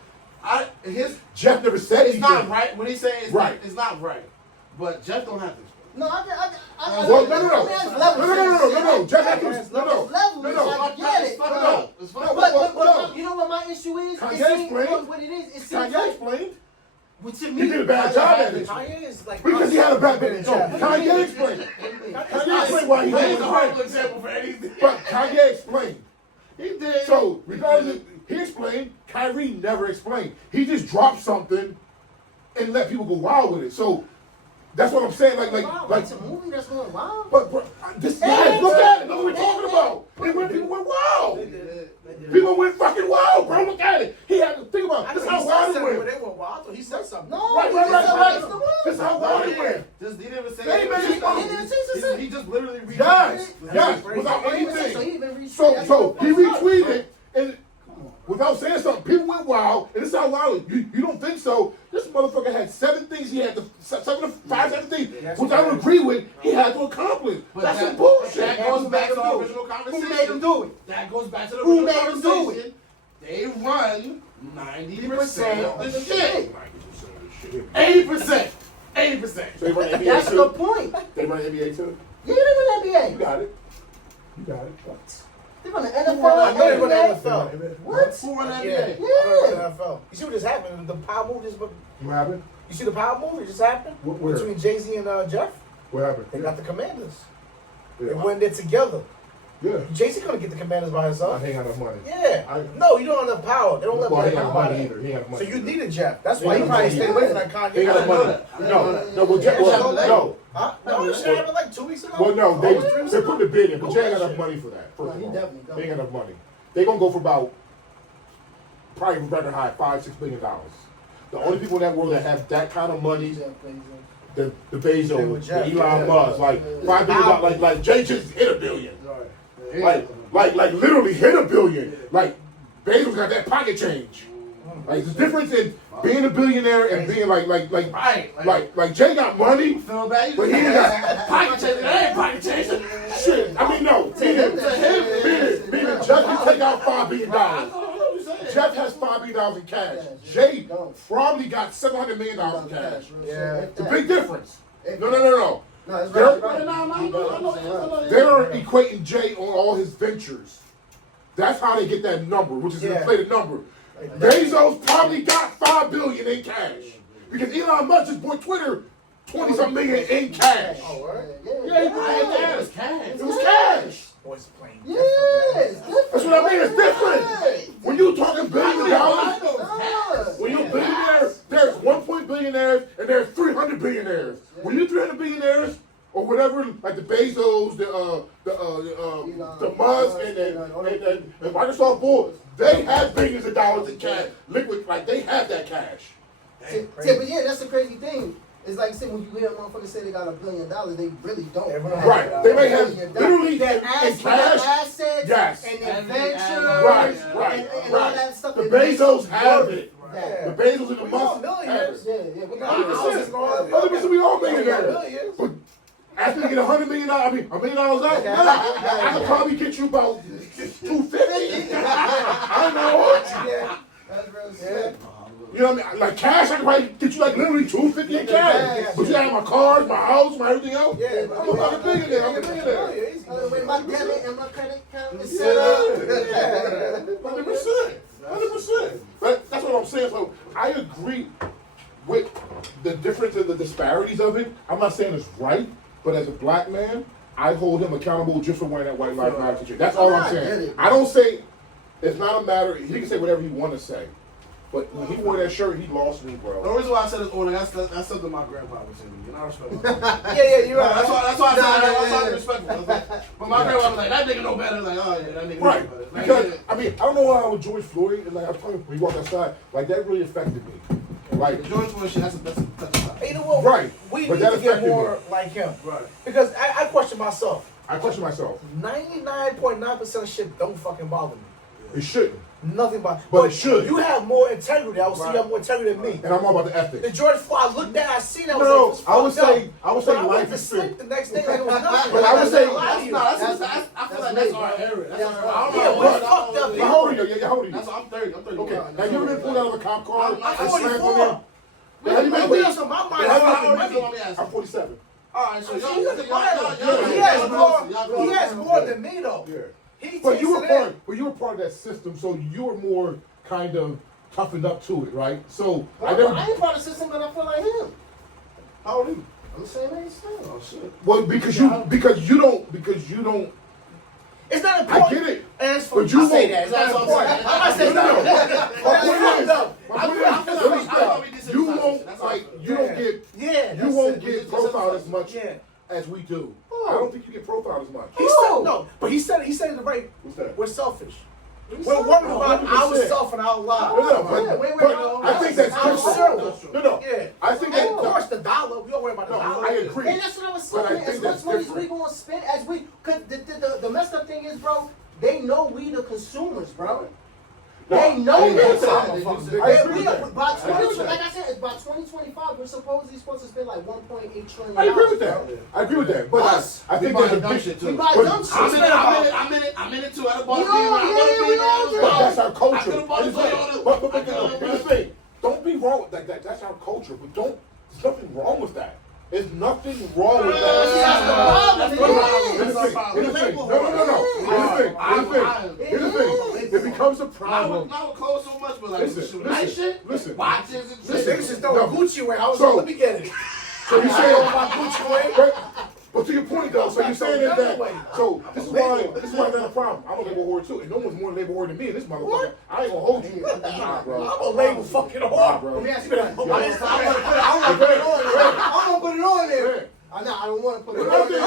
Jeff never said It's he not did. right. When he say it's Right. It's not right. But Jeff don't have to explain. No, Well, no. Jeff had to. It's No. levels. I get it. It's fucked up. It's fucked No, up. But you know what my issue is? Kanye It seems- explained. What it is? It seems Kanye like, explained. well, to He me, did a bad job at it. Kanye is like Because he had a bad bit. No, Kanye explained. Kanye explained why he He's did a it. horrible example for anything. But Kanye explained. He did. So regardless, he explained. Kyrie never explained. He just dropped something and let people go wild with it. So that's what I'm saying. Like it's a movie that's going wild. But bro, this guys, look at it. Look what we're talking about. And when people went wild. People went fucking wild, bro. Look at it. He had to think about it. This is how wild it went. They went wild, so he said something. No, Right. This is how wild it went. He didn't even say They made it. He just literally retweeted Yes, it. yes, without So he anything. even retweeted. So he retweeted and without saying something, people went wild, and this is how wild. You don't think so? This motherfucker had 7 things he had to 7 things, which I don't agree with. He had to accomplish. But That's that- some bullshit. That goes back to the original Who conversation. made him do it? That goes back to the Who original made him do conversation. They run 90% of the shit. 80%. 80%. So they run NBA That's too? the point. They run NBA too? Yeah, they run You NBA. got it. You got it. They run the I NFL. know they run the NBA. NFL. What? Who run that Yeah, NBA? I run the NFL. You see what just happened? The power move just. What happened? You see the power move that just happened Where? between Jay-Z and Jeff? What happened? They got the Commanders. They Yeah. went there together. Yeah. Jay-Z couldn't get the Commanders by I himself. ain't got enough money. Yeah. No, you don't have enough power. They don't let Well, he him ain't have got money money. either. He ain't got So money. you needed Jeff. That's He why ain't you got probably money. stayed away from that Kanye. He ain't got I didn't know money. that. No, well, Jeff, Yeah, no. Huh? No, this shit happened like 2 weeks ago. Well, no, Almost 3 weeks they ago. put the bid in, but Oh, you ain't got that enough shit. money for that. First No, of he all, definitely don't. they ain't got enough money. They gonna go for about probably record high $5-6 billion. The only people in that world that have that kind of money, the They Bezos, were the Jeff, Elon yeah. Musk, like $5 billion, like Jay just hit $1 billion. Like literally hit $1 billion. Like Bezos got that pocket change. Like the difference in being a billionaire and being like Jay got money, Feel bad? but he ain't got pocket change. That ain't pocket change. Shit. I mean, no. Meaning Jeff can take out $5 billion. Jeff has $5 billion in cash. Jay probably got $700 million in cash. Yeah. It's a big difference. No. No, it's They're- right. They're equating Jay on all his ventures. That's how they get that number, which is an Yeah. inflated number. Bezos probably got $5 billion in cash because Elon Musk just bought Twitter 20-something million in cash. Oh, right. Yeah, he bought it in cash. cash. It was cash. Boys playing. Yeah, it's different. That's what I mean. It's different. When you talking billions of dollars, Yes. when you're billionaire, there's 1 billionaires and there's 300 billionaires. When you're 300 billionaires or whatever, like the Bezos, the Musk, and Microsoft board, they have billions of dollars in cash, liquid, like they have that cash. See, but yeah, that's the crazy thing. It's like saying when you hear a motherfucker say they got $1 billion, they really don't. Right. They may have literally their in assets, cash. Yes. and their ventures, Right. and all that stuff. The that makes Bezos it have worth it. that. The Bezos and the We all Musk have millionaires. it. Yeah, with 100%. 100%. 100% we all millionaires. Millions. But after you get $100 million, I mean $1 million out, I could probably get you about 250. I don't know. Yeah. That's real shit. You know what I mean? Like cash, I could probably get you like literally 250 in cash. But you have my cars, my house, my everything else. Yeah, I'm a fucking billionaire. I'm a millionaire. With my debit and my credit card is set up. 100%. 100%. That's what I'm saying. So I agree with the difference and the disparities of it. I'm not saying it's right, but as a black man, I hold him accountable just for wearing that white lives matter t-shirt. That's all I'm saying. I don't say it's not a matter. He can say whatever he want to say, but when he wore that shirt, he lost me, The bro. reason why I said it's order, that's something my grandpa would say to me. You know, I respect my grandpa. Yeah, you're right. That's why I said respectful. I was like, but my grandpa was like, that nigga know better. Like, oh yeah, that nigga Right. know better. Like, Because yeah. I mean, I don't know how with George Floyd, and like I was telling you when he walked outside, like that really affected me. Like The George Floyd shit, that's a You know what? Right. We But need that to get affected more me. like him. Right. Because I question myself. I question myself. 99.9% of shit don't fucking bother me. It shouldn't. Nothing but. But it should. You have more integrity. I would see Right. you have more integrity than me. And I'm all about the The ethics. George Floyd, I looked at, I seen that. No, was like, I would fucked say- up. I would But say I went life to is sleep fit. the next day like it was nothing. But I would say- I feel like that's our era. That's our I don't Yeah, know. we're fucked up. How old are you? Yeah, how old are you? That's I'm 30. I'm 30. Okay. Now you ever been pulled out of a cop car I'm and slammed 44. on them? We Have you been have pulled videos on my mind. How I'm old making are money. I'm 47. Alright, so He y'all has more. y'all He has more than me though. Yeah. He But you were takes it in. part. But you were part of that system, so you were more kind of toughened up to it, right? So I I never. ain't part of the system, but I feel like him. How old are you? I'm the same age still. Oh shit. Well, because you don't. It's not important. I get it. And it's for But you I say won't. that. It's not That's what I'm important. saying. I'm not saying No, no, no. it's You won't like you don't get Yeah, you won't get profiled as much as we do. I don't think you get profiled as much. He said no, but he said it the right. What's that? We're selfish. We're worried about 100%. ourselves and our lives. No, Wait, I think that's different. No, Yeah. I think And of that. course, the dollar. We don't worry about the No, dollar. I agree. And that's what I was But I saying. think As that's much money as we different. gonna spend, as we, cause the messed up thing is, bro, they know we the consumers, bro. They know that. that. I agree with that. By I agree with 20, that. like I said, it's by 2025, we're supposedly supposed to spend like 1.8 trillion. I agree with that. I agree with that. But Us. I think We there's a buy dumb big shit, We too. buy But dumb shit. I'm in it too. I bought a Yeah, beamer. I bought a yeah, beamer. yeah, But that's our culture. I could've bought Here's a the thing. Toyota. But here's the thing. Don't be wrong with that. That's our culture. But there's nothing wrong with that. There's nothing wrong with that. That's the problem. Here's the thing. That's our problem. Here's the thing. No. Here's the thing. It becomes a problem. Not with clothes so much, but like Listen, nice shit, listen. watches and shit. Listen. Niggas just throwing Gucci away. I was So- let me get it. So you saying my Gucci away? but to your point though, so you're saying is that so this is why I got a problem. I'm a label whore too, and no one's more label whore than me in this motherfucker. What? I ain't gonna hold you. Nah, bro. I'm a label fucking Nah, whore. bro. Let me ask you Nah, that. bro. I'm gonna put it on there. Man. I don't want to put it No, on there.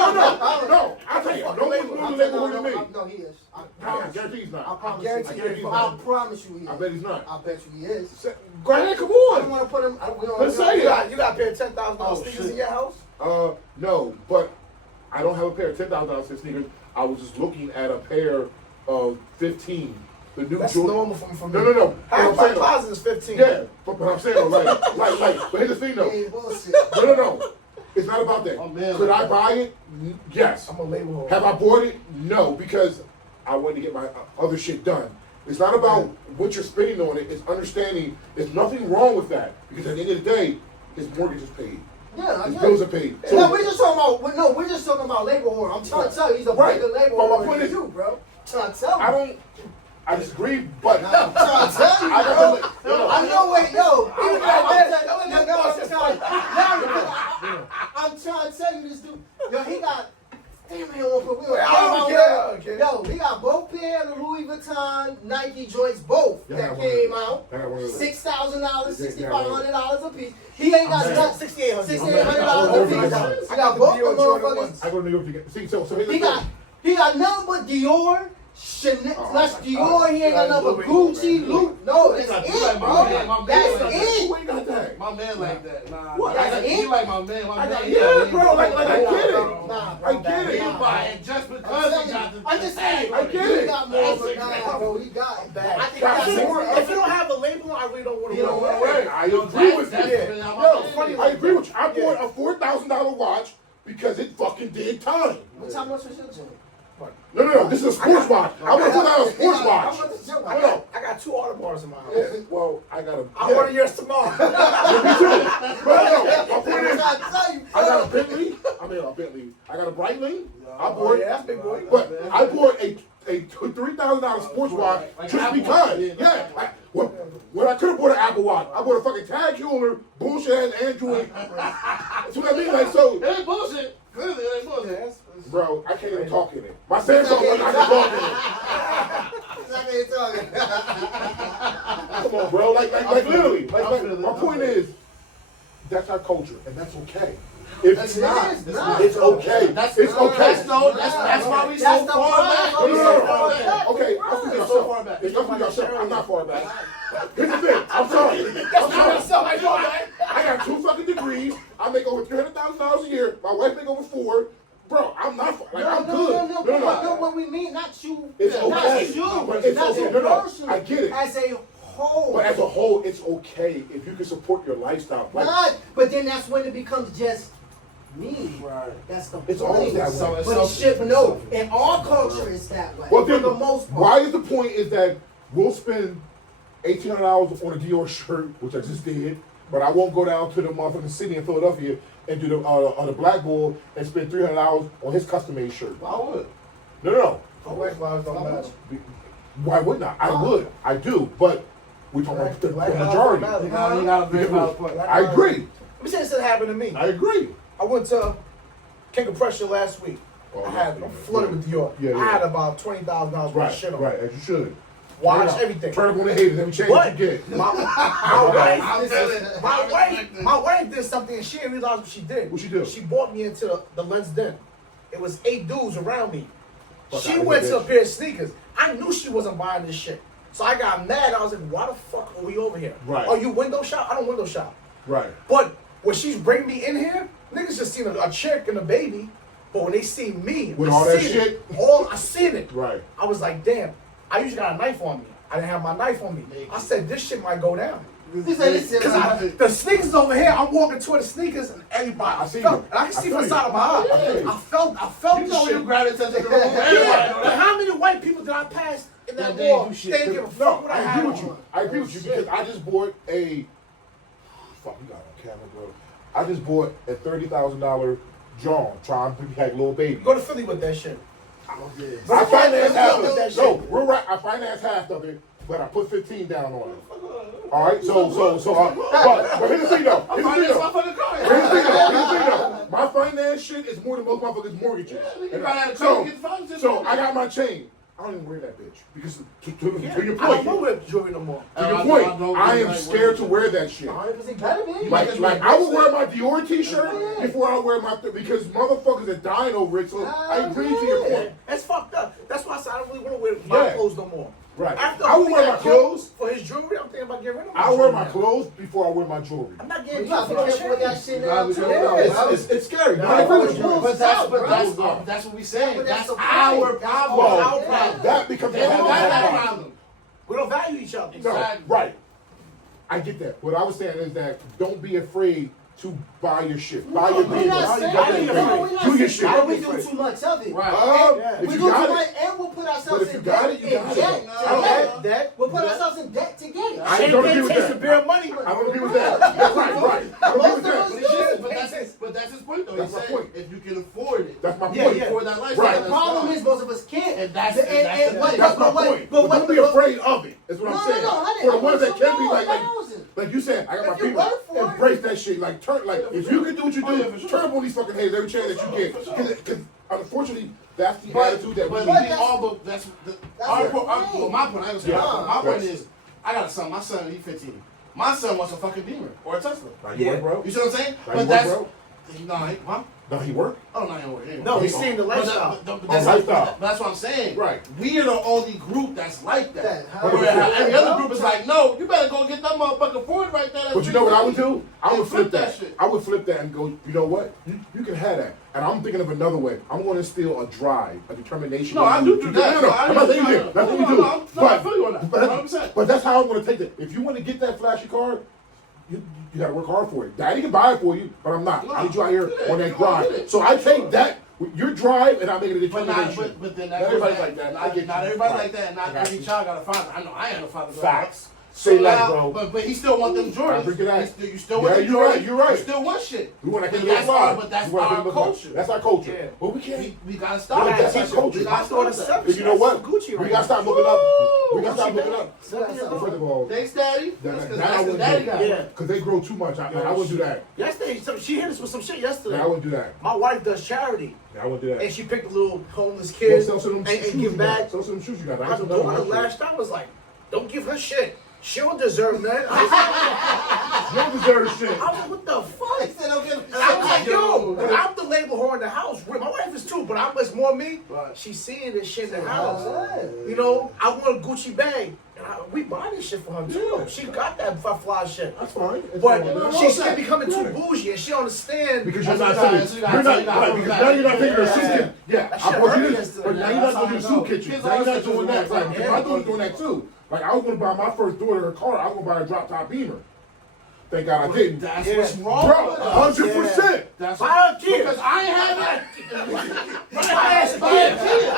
no. I'll tell you, no one's more label whore than me. No, he is. I I promise. guarantee he's I not. promise guarantee you. he's I not. promise you he is. I bet he's not. I bet you he is. Go ahead, come I don't on. want to put him. Let's say You it. got a pair of $10,000 Oh, sneakers shit. in your house? No, but I don't have a pair of $10,000 sneakers. I was just looking at a pair of 15. The new That's Jordan. normal for me. No. Half I'm my saying, closet is 15. yeah, but I'm saying though, like. But here's the thing though. Hey, bullshit. No. It's not about that. Oh, man. Could I buy it? Yes. I'm a label whore. Have I bought it? No, because I wanted to get my other shit done. It's not about what you're spending on it. It's understanding there's nothing wrong with that. Because at the end of the day, his mortgage is paid. Yeah, I His get bills it. are paid. No, we're just talking about. No, we're just talking about labor whore. I'm trying to tell you, he's a Right. bigger labor But my whore point than is- you, bro. Trying to tell you. I disagree, but I'm trying to tell you, I bro. got to I know what, yo. I'm trying to tell you this dude. Yo, he got. Damn, he don't put. Okay. Yo, he got both pair of the Louis Vuitton Nike joints, both Yeah, that one of came those. out. I got one of those. $6,000, Yeah, $6,500 a piece. He ain't got I'm nothing. saying. $6,800 a piece. I got both the motherfuckers. I go to New York to get. See, so here's the He got nothing but Dior, Chanel, Oh, that's my Dior. God. He ain't got nothing but Louis, Gucci, man. Louis. No, that's Like it, my bro. man, my man That's like that. it. Where you got that? My man like that. Nah, What? That's That's he it? like my man. My man. Yeah, bro. Like I get it. Nah, I get He it. buy it just because he got the. I'm just saying, I get he it. got more of a That's guy, bro. He got it. Bad. I think That's he got more- more. If you don't have a label, I really don't want to You don't wear wanna it. wear I agree with That's you. been Yeah. out my No, man. funny I agree with you. I Yeah. bought a $4,000 watch because it fucking did time. How much was your joint? No. This is a sports watch. I want to put out a sports How watch. much was your I joint? got 2 auto bars in my house. Yeah, well, I got a. I want yours tomorrow. Me too. But no, my point I'm is, trying to tell you, I got a bro. Bentley. I got a Breitling. I Oh, bought. yeah, that's big boy. But I bought a $3,000 sports watch Like just Apple because. Watch, yeah. Yeah. When I could have bought an Apple Watch, I bought a fucking Tag Heuer bullshit ass Android. That's what I mean. Like so, It ain't bullshit. Clearly, it ain't bullshit. bro, I can't even talk in it. My Samsung, I can talk in it. It's like you're talking. Come on, bro. Like literally. I feel it. My point is, that's our culture, and that's okay. If That's it's not, it. Nah. it's okay. That's It's okay. That's why we so That's the far problem. back. No, We no, so no, far no. back. Okay, I'll figure It's it so out. far back. It's not for yourself. I'm not far back. Here's the thing. I'm sorry. I know that. I got 2 fucking degrees. I make over $300,000 a year. My wife make over 4. Bro, I'm not like I'm good. No, what we mean, not you. It's not okay. you. But it's not okay. you No, personally. I get it. As a whole. But as a whole, it's okay if you can support your lifestyle. Like, Not, but then that's when it becomes just me. Right. That's the It's point. always that way. So it's But it selfish. should, no, in our culture it's that way. well, for then, the most part. why is the point is that we'll spend $1,800 on a Dior shirt, which I just did, but I won't go down to the motherfucking city in Philadelphia and do the Black Bull and spend $300 on his custom-made shirt. I would. No. Black lives don't matter. Why wouldn't I? I would. I do. But we're talking about the Black lives majority. don't You matter. got a very valid point. I agree. Let me say this that happened to me. I agree. I went to King of Pressure last week. Oh, I had yeah, I'm flooded with Dior. Yeah, I yeah. had about $20,000 worth of Right, shit on. right, as you should. Watch Turn up. everything. Turn up on the haters every chance What? you get. My wife did something and she didn't realize what she did. What she do? She brought me into the Lens Den. It was 8 dudes around me. Fuck She outta went here, to a bitch. pair of sneakers. I knew she wasn't buying this shit. So I got mad. I was like, why the fuck are we over here? Right. Are you window shop? I don't window shop. Right. But when she's bringing me in here, niggas just seen a chick and a baby. But when they see me, With they all that seen shit? it. All I seen it. Right. I was like, damn. I usually got a knife on me. I didn't have my knife on me. I said, this shit might go down. He said this shit. Because the sneakers over here, I'm walking toward the sneakers and everybody, I see felt, you. and I can see I from the feel side you. of my eye. I feel you. I felt You the know shit. you gravitate to the room. Yeah, but how many white people did I pass in that That war? didn't do They shit. didn't give a fuck No, what I I had agree with on. you. I agree with you because I just bought a. Fuck, you got it on camera, bro. I just bought a $30,000 John trying to be like little baby. Go to Philly with that shit. I financed half of that it. shit. No, we're right. I financed half of it, but I put 15 down on it. All right, but here's the thing though. Here's the thing though. My fucking car. Here's the thing though. My finance shit is more than most motherfuckers' mortgages. You probably had a So, car to get the funds. so I got my chain. I don't even wear that bitch because to your I don't point, wear jewelry no more. to your point, I am scared to wear that shit. 100% better, man. Like I would wear my Dior t-shirt before I wear my because motherfuckers are dying over it. So I agree to your point. That's fucked up. That's why I said I don't really want to wear my Yeah. clothes no more. Right. After I would homie wear got my killed clothes. for his jewelry. I'm thinking about getting rid of my I wear jewelry my now. clothes before I wear my jewelry. I'm not You getting gotta be killed for careful with that shit. shit now, too. Yeah, It's scary. Nah, I agree with you. But That's what we saying. But That's that's our okay. problem. Well, our problem. that becomes They a don't habit. got that problem. We don't value each other. No, Exactly. right. I get that. What I was saying is that don't be afraid to buy your shit. Buy your We're business. not saying got that. that. No, we're not Do your saying shit. that. We do too much of it. Right. Yeah. If We you do too got much it, and we'll put but ourselves if you in got debt it, you in got it. debt I don't to know. That We'll put ourselves in debt to get it. I don't agree with takes that. the bare money. I don't agree with that. That's right, right. I don't agree with Most of us that. do. But that's his point though. That's He my said point. if you can afford it, That's my Yeah, point. yeah. afford that lifestyle. Right. The that's problem fine. is most of us can't. And that's the thing. That's my point. But don't be afraid of it. Is what I'm saying. For the ones that can be like you said, I got my If you people. work for it. Embrace that shit. Like turn, like if you can do what you Oh, yeah, for do, sure. turn up on these fucking haters every chance that you get. for sure. Because unfortunately, that's the But, attitude that we but need. we all, but that's our, the well, thing. my point. I understand. Yeah. My point Yes. is, I got a son. My son, he's 15. My son wants a fucking Beamer or a Tesla. Now you Yeah. work, bro. You see what I'm saying? Now But you that's work, bro. no, huh? Now he work. Oh no, he don't work. He don't No, work. he's seeing the lifestyle. But Oh, lifestyle. but that's what I'm saying. Right. We are the only group that's like that. That- Where every other group is like, no, you better go get that motherfucking Ford right there. But you know what I would do? I And would flip that. shit. I would flip that and go, you know what? You can have that. And I'm thinking of another way. I'm going to instill a drive, a determination. No, I do that. that. No, I I'm not do saying you that. did. That's what No, you do. no, I feel you on that. but 100%. but that's how I'm going to take it. If you want to get that flashy car, you got to work hard for it. Daddy can buy it for you, but I'm not. I need you out here on that grind. So I take that, your drive, and I make it a But determination. but then Not that everybody's goes like that. Not, I get not you. everybody Right. like that. And not I got every you. child got a father. I know I ain't a father. Facts. So Say that, now, bro. but he still want them Jordans. Bring it out. You still want Yeah, them you're Jordans. right, you're right. You still want shit. We want to But get that's little our, vibe. but that's We wanna our get little vibe. culture. That's our culture. Yeah. But we can't. We gotta We stop gotta that. That's our culture. We My gotta daughter's stop that. 7. But you know what? Gucci We right gotta now. stop looking up. We gotta Gucci stop looking bag. up. Seven years old. First of all, Thanks, Daddy. that That's I because Daddy wouldn't got do. it. Yeah. Because they grow too much. I wouldn't do that. Yesterday, she hit us with some shit yesterday. I wouldn't do that. My wife does charity, I wouldn't do that. and she picked a little homeless Well, kid sell some of them and shoes give you back. got. Sell some shoes you got. I My ain't selling daughter none of my shit. last time was like, "Don't give her shit. She don't deserve that." I You don't deserve shit. was like, "What the fuck?" He said, "Okay." And I was like, "Yo, but I'm the label whore in the house. My wife is too, but it's more me. Right. She's seeing this shit in the house. Right. You know, I want a Gucci bag, and we buy this shit for her too. Yeah. She got that fly shit." That's fine. It's But fine. she's becoming too bougie, and she don't understand. Because you're That's not what saying you gotta- you're that's not what right. you Because gotta- now you're not taking her yeah. soup kitchen. Yeah, That I shit brought you hurt this, yesterday. but now you're That's not going to how do I soup know. kitchen. Kids Now you're not always doing do that. that. Right? Because Yeah. my daughter's doing that too. Like I was going to buy my first daughter a car. I was going to buy a drop top Beamer. Thank God I didn't. That's Yeah. what's wrong Bro, with us. 100%. That's Buy her a Kia. Because I ain't have it. Buy a Kia.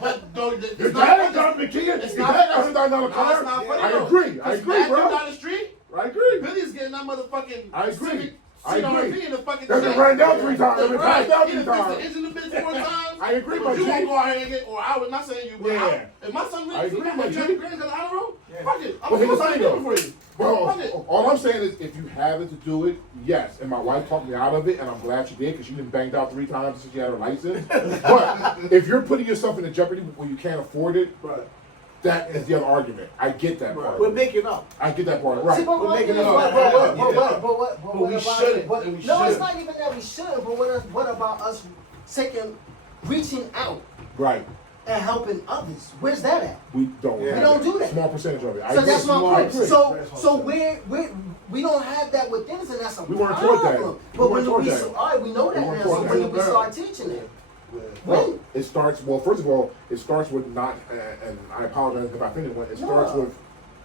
But no, Your it's dad not ain't got a Kia. It's Your not dad got funny. $100 No, car. it's not funny, I though. agree. I Because agree, Matthew bro. down the street, I agree. Billy's getting that motherfucking I agree. I Shit on agree. repeat in the fucking That's been tank. ran down 3 times. That's been passed down 3 Fix times. the engine of bitch 4 times. I agree, But but you won't G. go out here and get, or I was not saying you, but Yeah. if my son I really agree, got but $30 G. grand on the honor roll, fuck it. I'm But here's the gonna thing, do it though. for you. Bro, Fuck it. all I'm saying is if you have it to do it, yes. And my wife talked me out of it, and I'm glad she did because she been banged out 3 times since she had her license. But if you're putting yourself into jeopardy when you can't afford it, Right. that is the other argument. I get that part. We're making up. I get that part. See, Right. but We're what- making but it up. what- Yeah. But we shouldn't, but- and we no, it's shouldn't. not even that we shouldn't. But what about us reaching out Right. and helping others? Where's that at? We don't. Yeah. have We don't do that. Small percentage of it. I So agree. that's my I point. agree. So we don't have that within us, and that's a We weren't taught that. problem. We But weren't when taught we that. all right, we know that We weren't now. So taught when that. do we start teaching it? Well, When? it starts. Well, first of all, it starts with not. And I apologize if I think it went. It starts No. with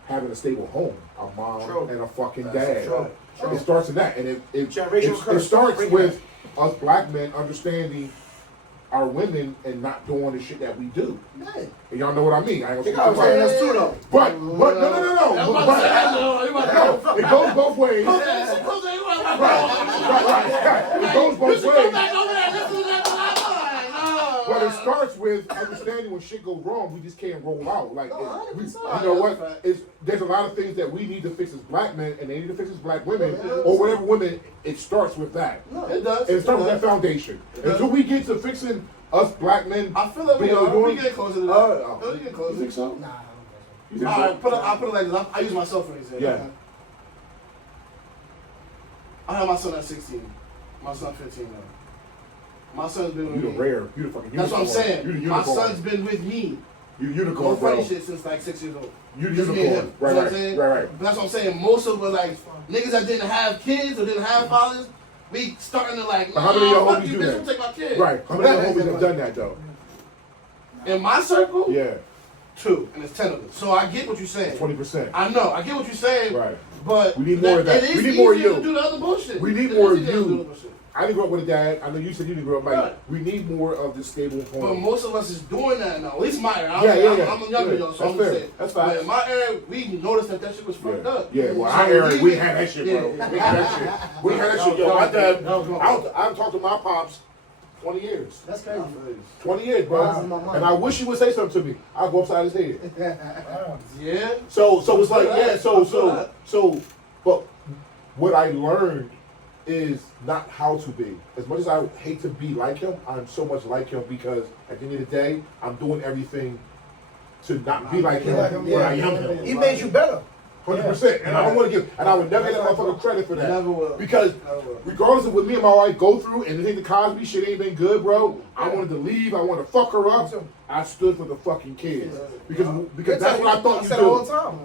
having a stable home, a mom True. and a fucking That's dad. true. True. It starts in that, and it Generational curse. starts Bring it with us black men understanding our women and not doing the shit that we do. Yeah. And y'all know what I mean. I ain't They gonna got say us too, though. but no. No, it goes both ways. Right. It goes both ways. But it starts with understanding when shit goes wrong, we just can't roll out. Like, Oh, you 100%. know what? There's a lot of things that we need to fix as black men, and they need to fix as black women, or whatever women. It starts with that. No, It does. And it starts with that does. foundation. does. Until we get to fixing us black men. I feel like we doing what are. we're We doing. get closer to that. Oh. We get You closer. think so? Nah, I don't think You think All so? right, I'll put it like this. I use myself for an example. Yeah. I had my son at 16. My son 15 now. My son's been with You me. the rare. You the fucking That's what I'm unicorn. saying. You the My unicorn. son's been with me. You No unicorn, funny bro. shit since like 6 years old. You Just me and unicorn. him. Right, You know what right, I'm saying? right. But that's what I'm saying. Most of us like niggas that didn't have kids or didn't have fathers, we starting to like, But how many of your fuck homies you, do bitch, that? don't take my kid. Right. How many of your homies have done that though? In my circle, Yeah. 2, and it's 10 of them. So I get what you're saying. 20%. I know. I get what you're saying. Right. But We need more of that. It is We need more of easier you. to do the other bullshit. We need It more is of easier to do you. the bullshit. I didn't grow up with a dad. I know you said you didn't grow up. Like, Right. we need more of this stable But home. most of us is doing that now. At least my era. Yeah. I'm younger, Yeah. yo, so That's I'm fair. saying. That's But fine. in my era, we noticed that shit was fucked Yeah. up. Yeah. Well, So our era, we get- had that shit, Yeah. bro. We had that shit. We had that shit. Yo, my dad. I've talked to my pops 20 years. That's crazy. 20 years, bro. Wow, my mom. And I wish he would say something to me. I'll go upside his head. Yeah. So it's like, yeah, so, but what I learned is not how to be. As much as I hate to be like him, I'm so much like him because at the end of the day, I'm doing everything to not be like him when I am him. He made you better. 100%. And I don't want to give, and I would never get that motherfucker credit for that. Never will. Because Never will. regardless of what me and my wife go through, and the thing the Cosby shit ain't been good, bro. I wanted to leave. I wanted to fuck her up. I stood for the fucking kids because that's what I thought I you said it all do. the time.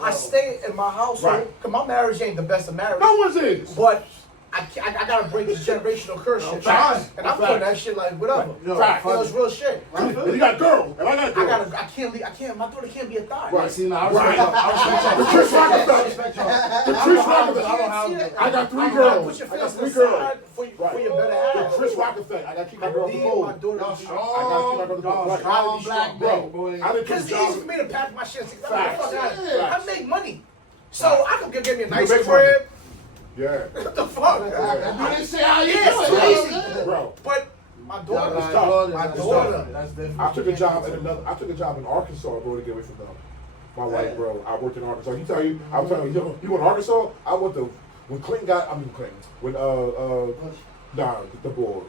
I stay in my household. Right. Cause my marriage ain't the best of marriage. No one's is. But I gotta break this generational curse shit. Facts. And I'm putting that shit like whatever. Yo, Facts. It was real shit. And you got girls, and I got girls. I can't, my daughter can't be a thought. Right. See, now I Right. respect y'all. I respect y'all. The Chris Rock I effect. respect y'all. The Chris Rock I don't effect. have I got 3 You gotta girls. put your I got feelings 3 girls. aside for your better The half. Chris Rock effect. I got to keep my girl off the Leave my phone. daughter. Y'all I got to keep my girl off the phone. Right. strong black Bro, man, boy. I didn't Cause take it's easy jobs. for me to pack my shit and take Facts. the fuck out of it. Facts. I make money. So I can get me a nice make crib. Yeah. What the fuck? You didn't say how you Yeah, do it's it. easy. Bro, But my daughter, it's tough. my It's daughter. That's different. I took a job at I took a job in Arkansas, bro, to get away from them. My wife, bro. I worked in Arkansas. You tell you, I was telling you, you went to Arkansas? I went to when Clinton, when the boy,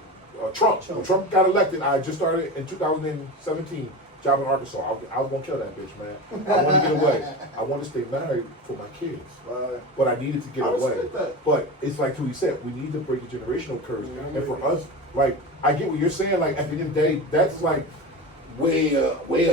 Trump. When Trump got elected, I just started in 2017. Job in Arkansas. I was gonna kill that bitch, man. I wanted to get away. I wanted to stay married for my kids, but I needed to get I away. respect that. But it's like Tootie said, we need to break the generational curse. And for us, like I get what you're saying. Like at the end of the day, that's like way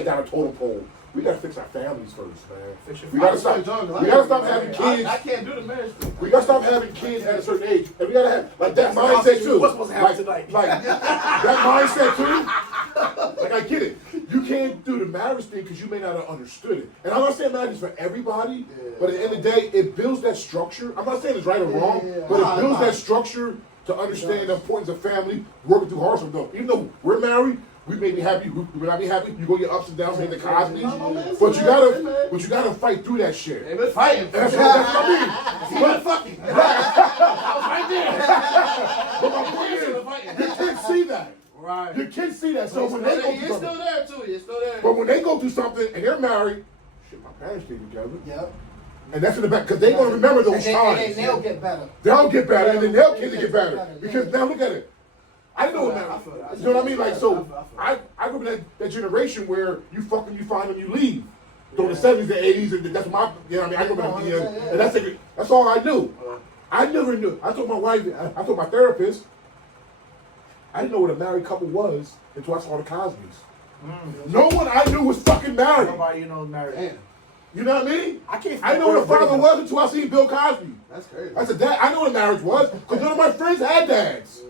down a totem pole. We gotta fix our families first, man. We gotta stop. We gotta stop having kids. I can't do the marriage thing. We gotta stop having kids at a certain age, and we gotta have like that mindset too. What's supposed to happen tonight? Like that mindset too. Like I get it. You can't do the marriage thing because you may not have understood it. And I'm not saying marriage is for everybody, but at the end of the day, it builds that structure. I'm not saying it's right or wrong, but it builds that structure to understand the importance of family, working through hardship though. Even though we're married, we may be happy, we may not be happy. You go your ups and downs, hit the Cosby's, but you gotta fight through that shit. They've been fighting. That's what I mean. But fucking. right there. But my point is, your kids see that. Right. Your kids see that. So when they go through It's something, still there too. It's still there. but when they go through something and they're married, shit, my parents stayed together. Yep. And that's in the back, because they gonna remember those times. And they'll get better. They'll get better, and then their kids will get better. Because now look at it. I know now. You know what I mean? Like, so I grew up in that generation where you fucking, you find them, you leave. During the 70s and 80s, and that's my, you know what I mean? I grew up in the, and that's all I knew. I never knew. I told my wife, I told my therapist, I didn't know what a married couple was until I saw the Cosbys. No one I knew was fucking married. Nobody you know is married. Damn. You know what I mean? I know what a father was until I seen Bill Cosby. That's crazy. I said, Dad, I know what a marriage was, because none of my friends had dads.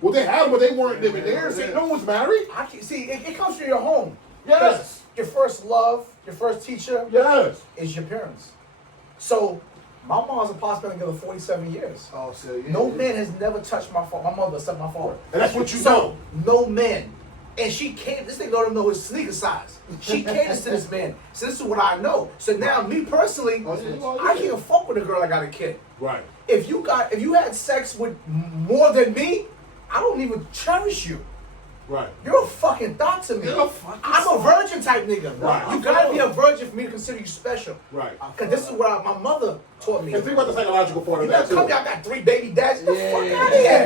Well, they had them, but they weren't living there. So no one was married. I can see it comes from your home. Yes. Your first love, your first teacher Yes. is your parents. So my mom's and pops been together 47 years. Oh, so yeah. No man has never touched my father, my mother except my father. And that's what you So know. no man. And she came, this nigga don't even know his sneaker size. She caters to this man. So this is what I know. So now me personally, I can't fuck with a girl that got a kid. Right. If you had sex with more than me, I don't even cherish you. Right. You're a fucking thought to me. You're a fucking I'm a virgin type nigga. Right. You gotta be a virgin for me to consider you special. Right. Cause this is what my mother taught me. And think about the psychological part of You that, gotta too. come here, I got 3 baby dads. Get the fuck out of But here.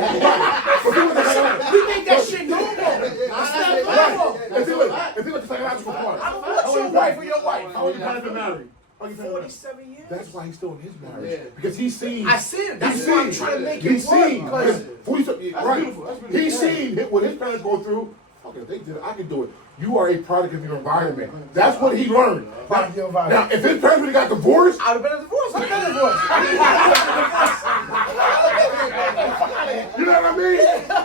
think about the psychological- We make that shit normal. It's not normal. And think about the psychological part. I don't want your wife or your wife. How many times been married? 47 years. That's why he's still in his marriage. Yeah. Because he's seen. I see it. That's He's why I'm seen. trying to make He's it work. seen. Because 47, That's right. beautiful. That's beautiful. He's seen what his parents go through. Fuck it, they did it. I can do it. You are a product of your environment. That's what he learned. Product of your environment. Now, if his parents would have got divorced, I'd have been a divorce. I'd have been a divorce. you know what I mean?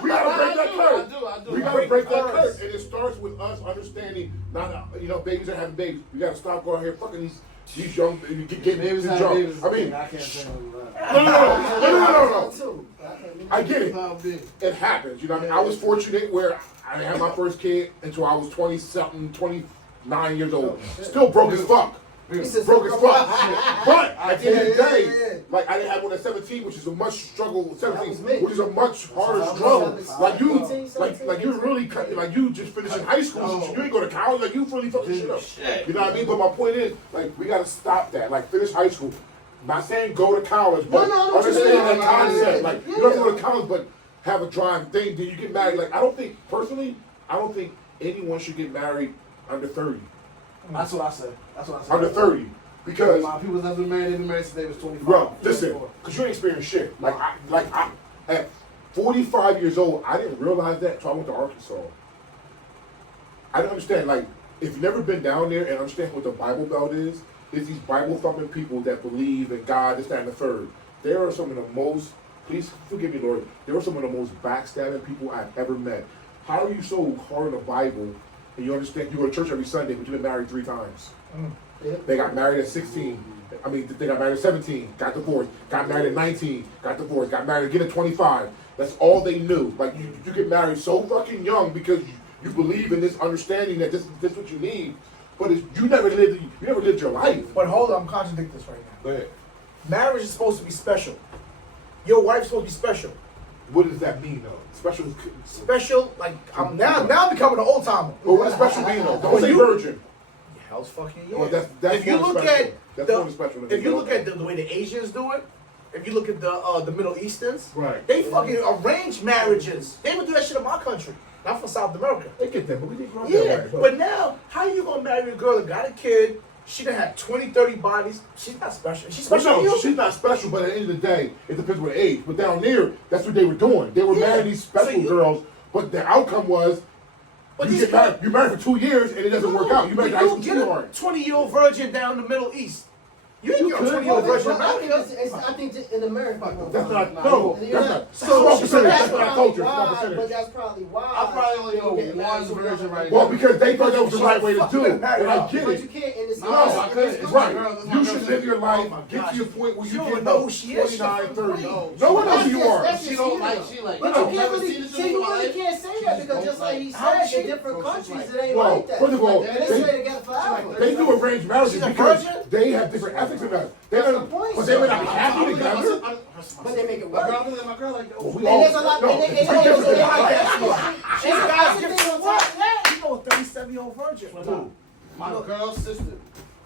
We gotta break that curse. I do. We gotta break that curse. And it starts with us understanding, not, babies are having babies. We gotta stop going here fucking these young, getting Babies these have young. babies. I mean, I can't say no. I get it. It happens. You know what I mean? I was fortunate where I didn't have my first kid until I was 20-something, 29 years old. Still broke as fuck. Broke as fuck. But at the end of the day, like I didn't have one at 17, which is a much struggle. 17, which is a much harder struggle. Like you really like you just finishing high school. So you ain't go to college. Like you really fucking shit up. You know what I mean? But my point is, like we gotta stop that. Like finish high school. Not saying go to college, but understand that concept. Like you don't have to go to college, but have a drive thing. Then you get married. Like I don't think anyone should get married under 30. That's what I said. Under 30. Because my people that's been married, they've been married since they was 25. bro, listen, because you ain't experienced shit. I at 45 years old, I didn't realize that until I went to Arkansas. I didn't understand, like, if you've never been down there and understand what the Bible Belt is these Bible thumping people that believe in God, this, that, and the third. They are some of the most, please forgive me, Lord, they are some of the most backstabbing people I've ever met. How are you so hard on the Bible and you understand you go to church every Sunday, but you've been married 3 times? They got married at 16. I mean, they got married at 17, got divorced. Got married at 19, got divorced. Got married again at 25. That's all they knew. Like, you get married so fucking young because you believe in this understanding that this is what you need. But you never lived your life. But hold on, I'm contradicting this right now. Go ahead. Marriage is supposed to be special. Your wife's supposed to be special. What does that mean, though? Special? Special, like, I'm now becoming an old timer. But what does special mean, though? Don't When say you- virgin. Hell's fucking yeah. Well, that's if you more look special. at That's the, more special than if you the look at the way the Asians do it, if you look at the Middle Easterns, Right. they fucking arrange marriages. They would do that shit in my country, not from South America. They get that, but we didn't grow up Yeah, that way. but now, how you gonna marry a girl that got a kid? She done had 20, 30 bodies. She's not special. She's Well, special to no, you? she's not special, but at the end of the day, it depends on the age. But down there, that's what they were doing. They were Yeah. marrying these special So you- girls, but the outcome was But you these get married. You're married for 2 years and it doesn't work out. You married a high school get sweetheart. a 20-year-old virgin down the Middle East. You ain't You get a could. 20-year-old Well, virgin in I think America. I think just in America. That's not no. And That's you're not. not- It's a small percentage. That's probably not our culture. It's why, not but percentage. that's probably why. I probably only know you get married one so virgin young. right Well, now. because they thought that was the right way to do it, and I get But you it. can't in this. No, I couldn't. Right. Girl, You should live your life, Oh my get gosh. to your point where You you don't get even know who she is. 29, 30. No. No one knows who you That's are. just She don't like, you. she like. But I you don't can't never really, seen this see, in you my really life. can't say that because just like he How said, she- in different bro, she's countries like- it ain't Well, like that. first of all, And they stay together forever. They do arranged marriages She's a because virgin? they have different ethics in that. They That's may, the point. but they may not be happy together. But they make it My work. girl, I'm looking at my girl like, Well, oh, we And all there's a lot. no, And it's they- three different and they- things. She's and guys the get thing on top of that, You know a 37-year-old virgin. Dude, my girl's sister.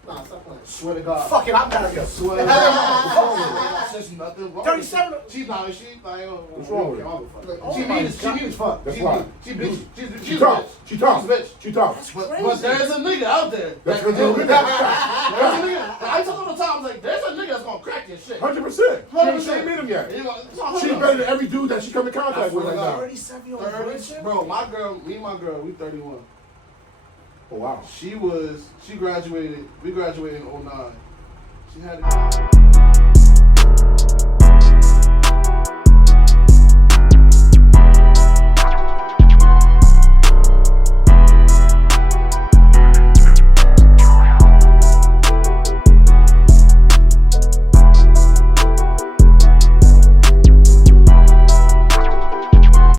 nah, stop playing. Swear to God. Fuck it, I'm married. Swear to God. There's nothing wrong. 37. She's not. She like. What's wrong with her? Oh She my mean as God. fuck. That's She why. mean- She bitch. She talks. She talks. She's a bitch. She talks. But there's a nigga out there. That's that- what you're There's a nigga. I tell all the time, like, there's a nigga that's gonna crack your shit. 100%. She ain't meet him yet. You know, She's better than every dude that she come in contact with right now. 37-year-old virgin? Bro, my girl, me and my girl, we 31. Oh, wow. She graduated, we graduated in 09. She had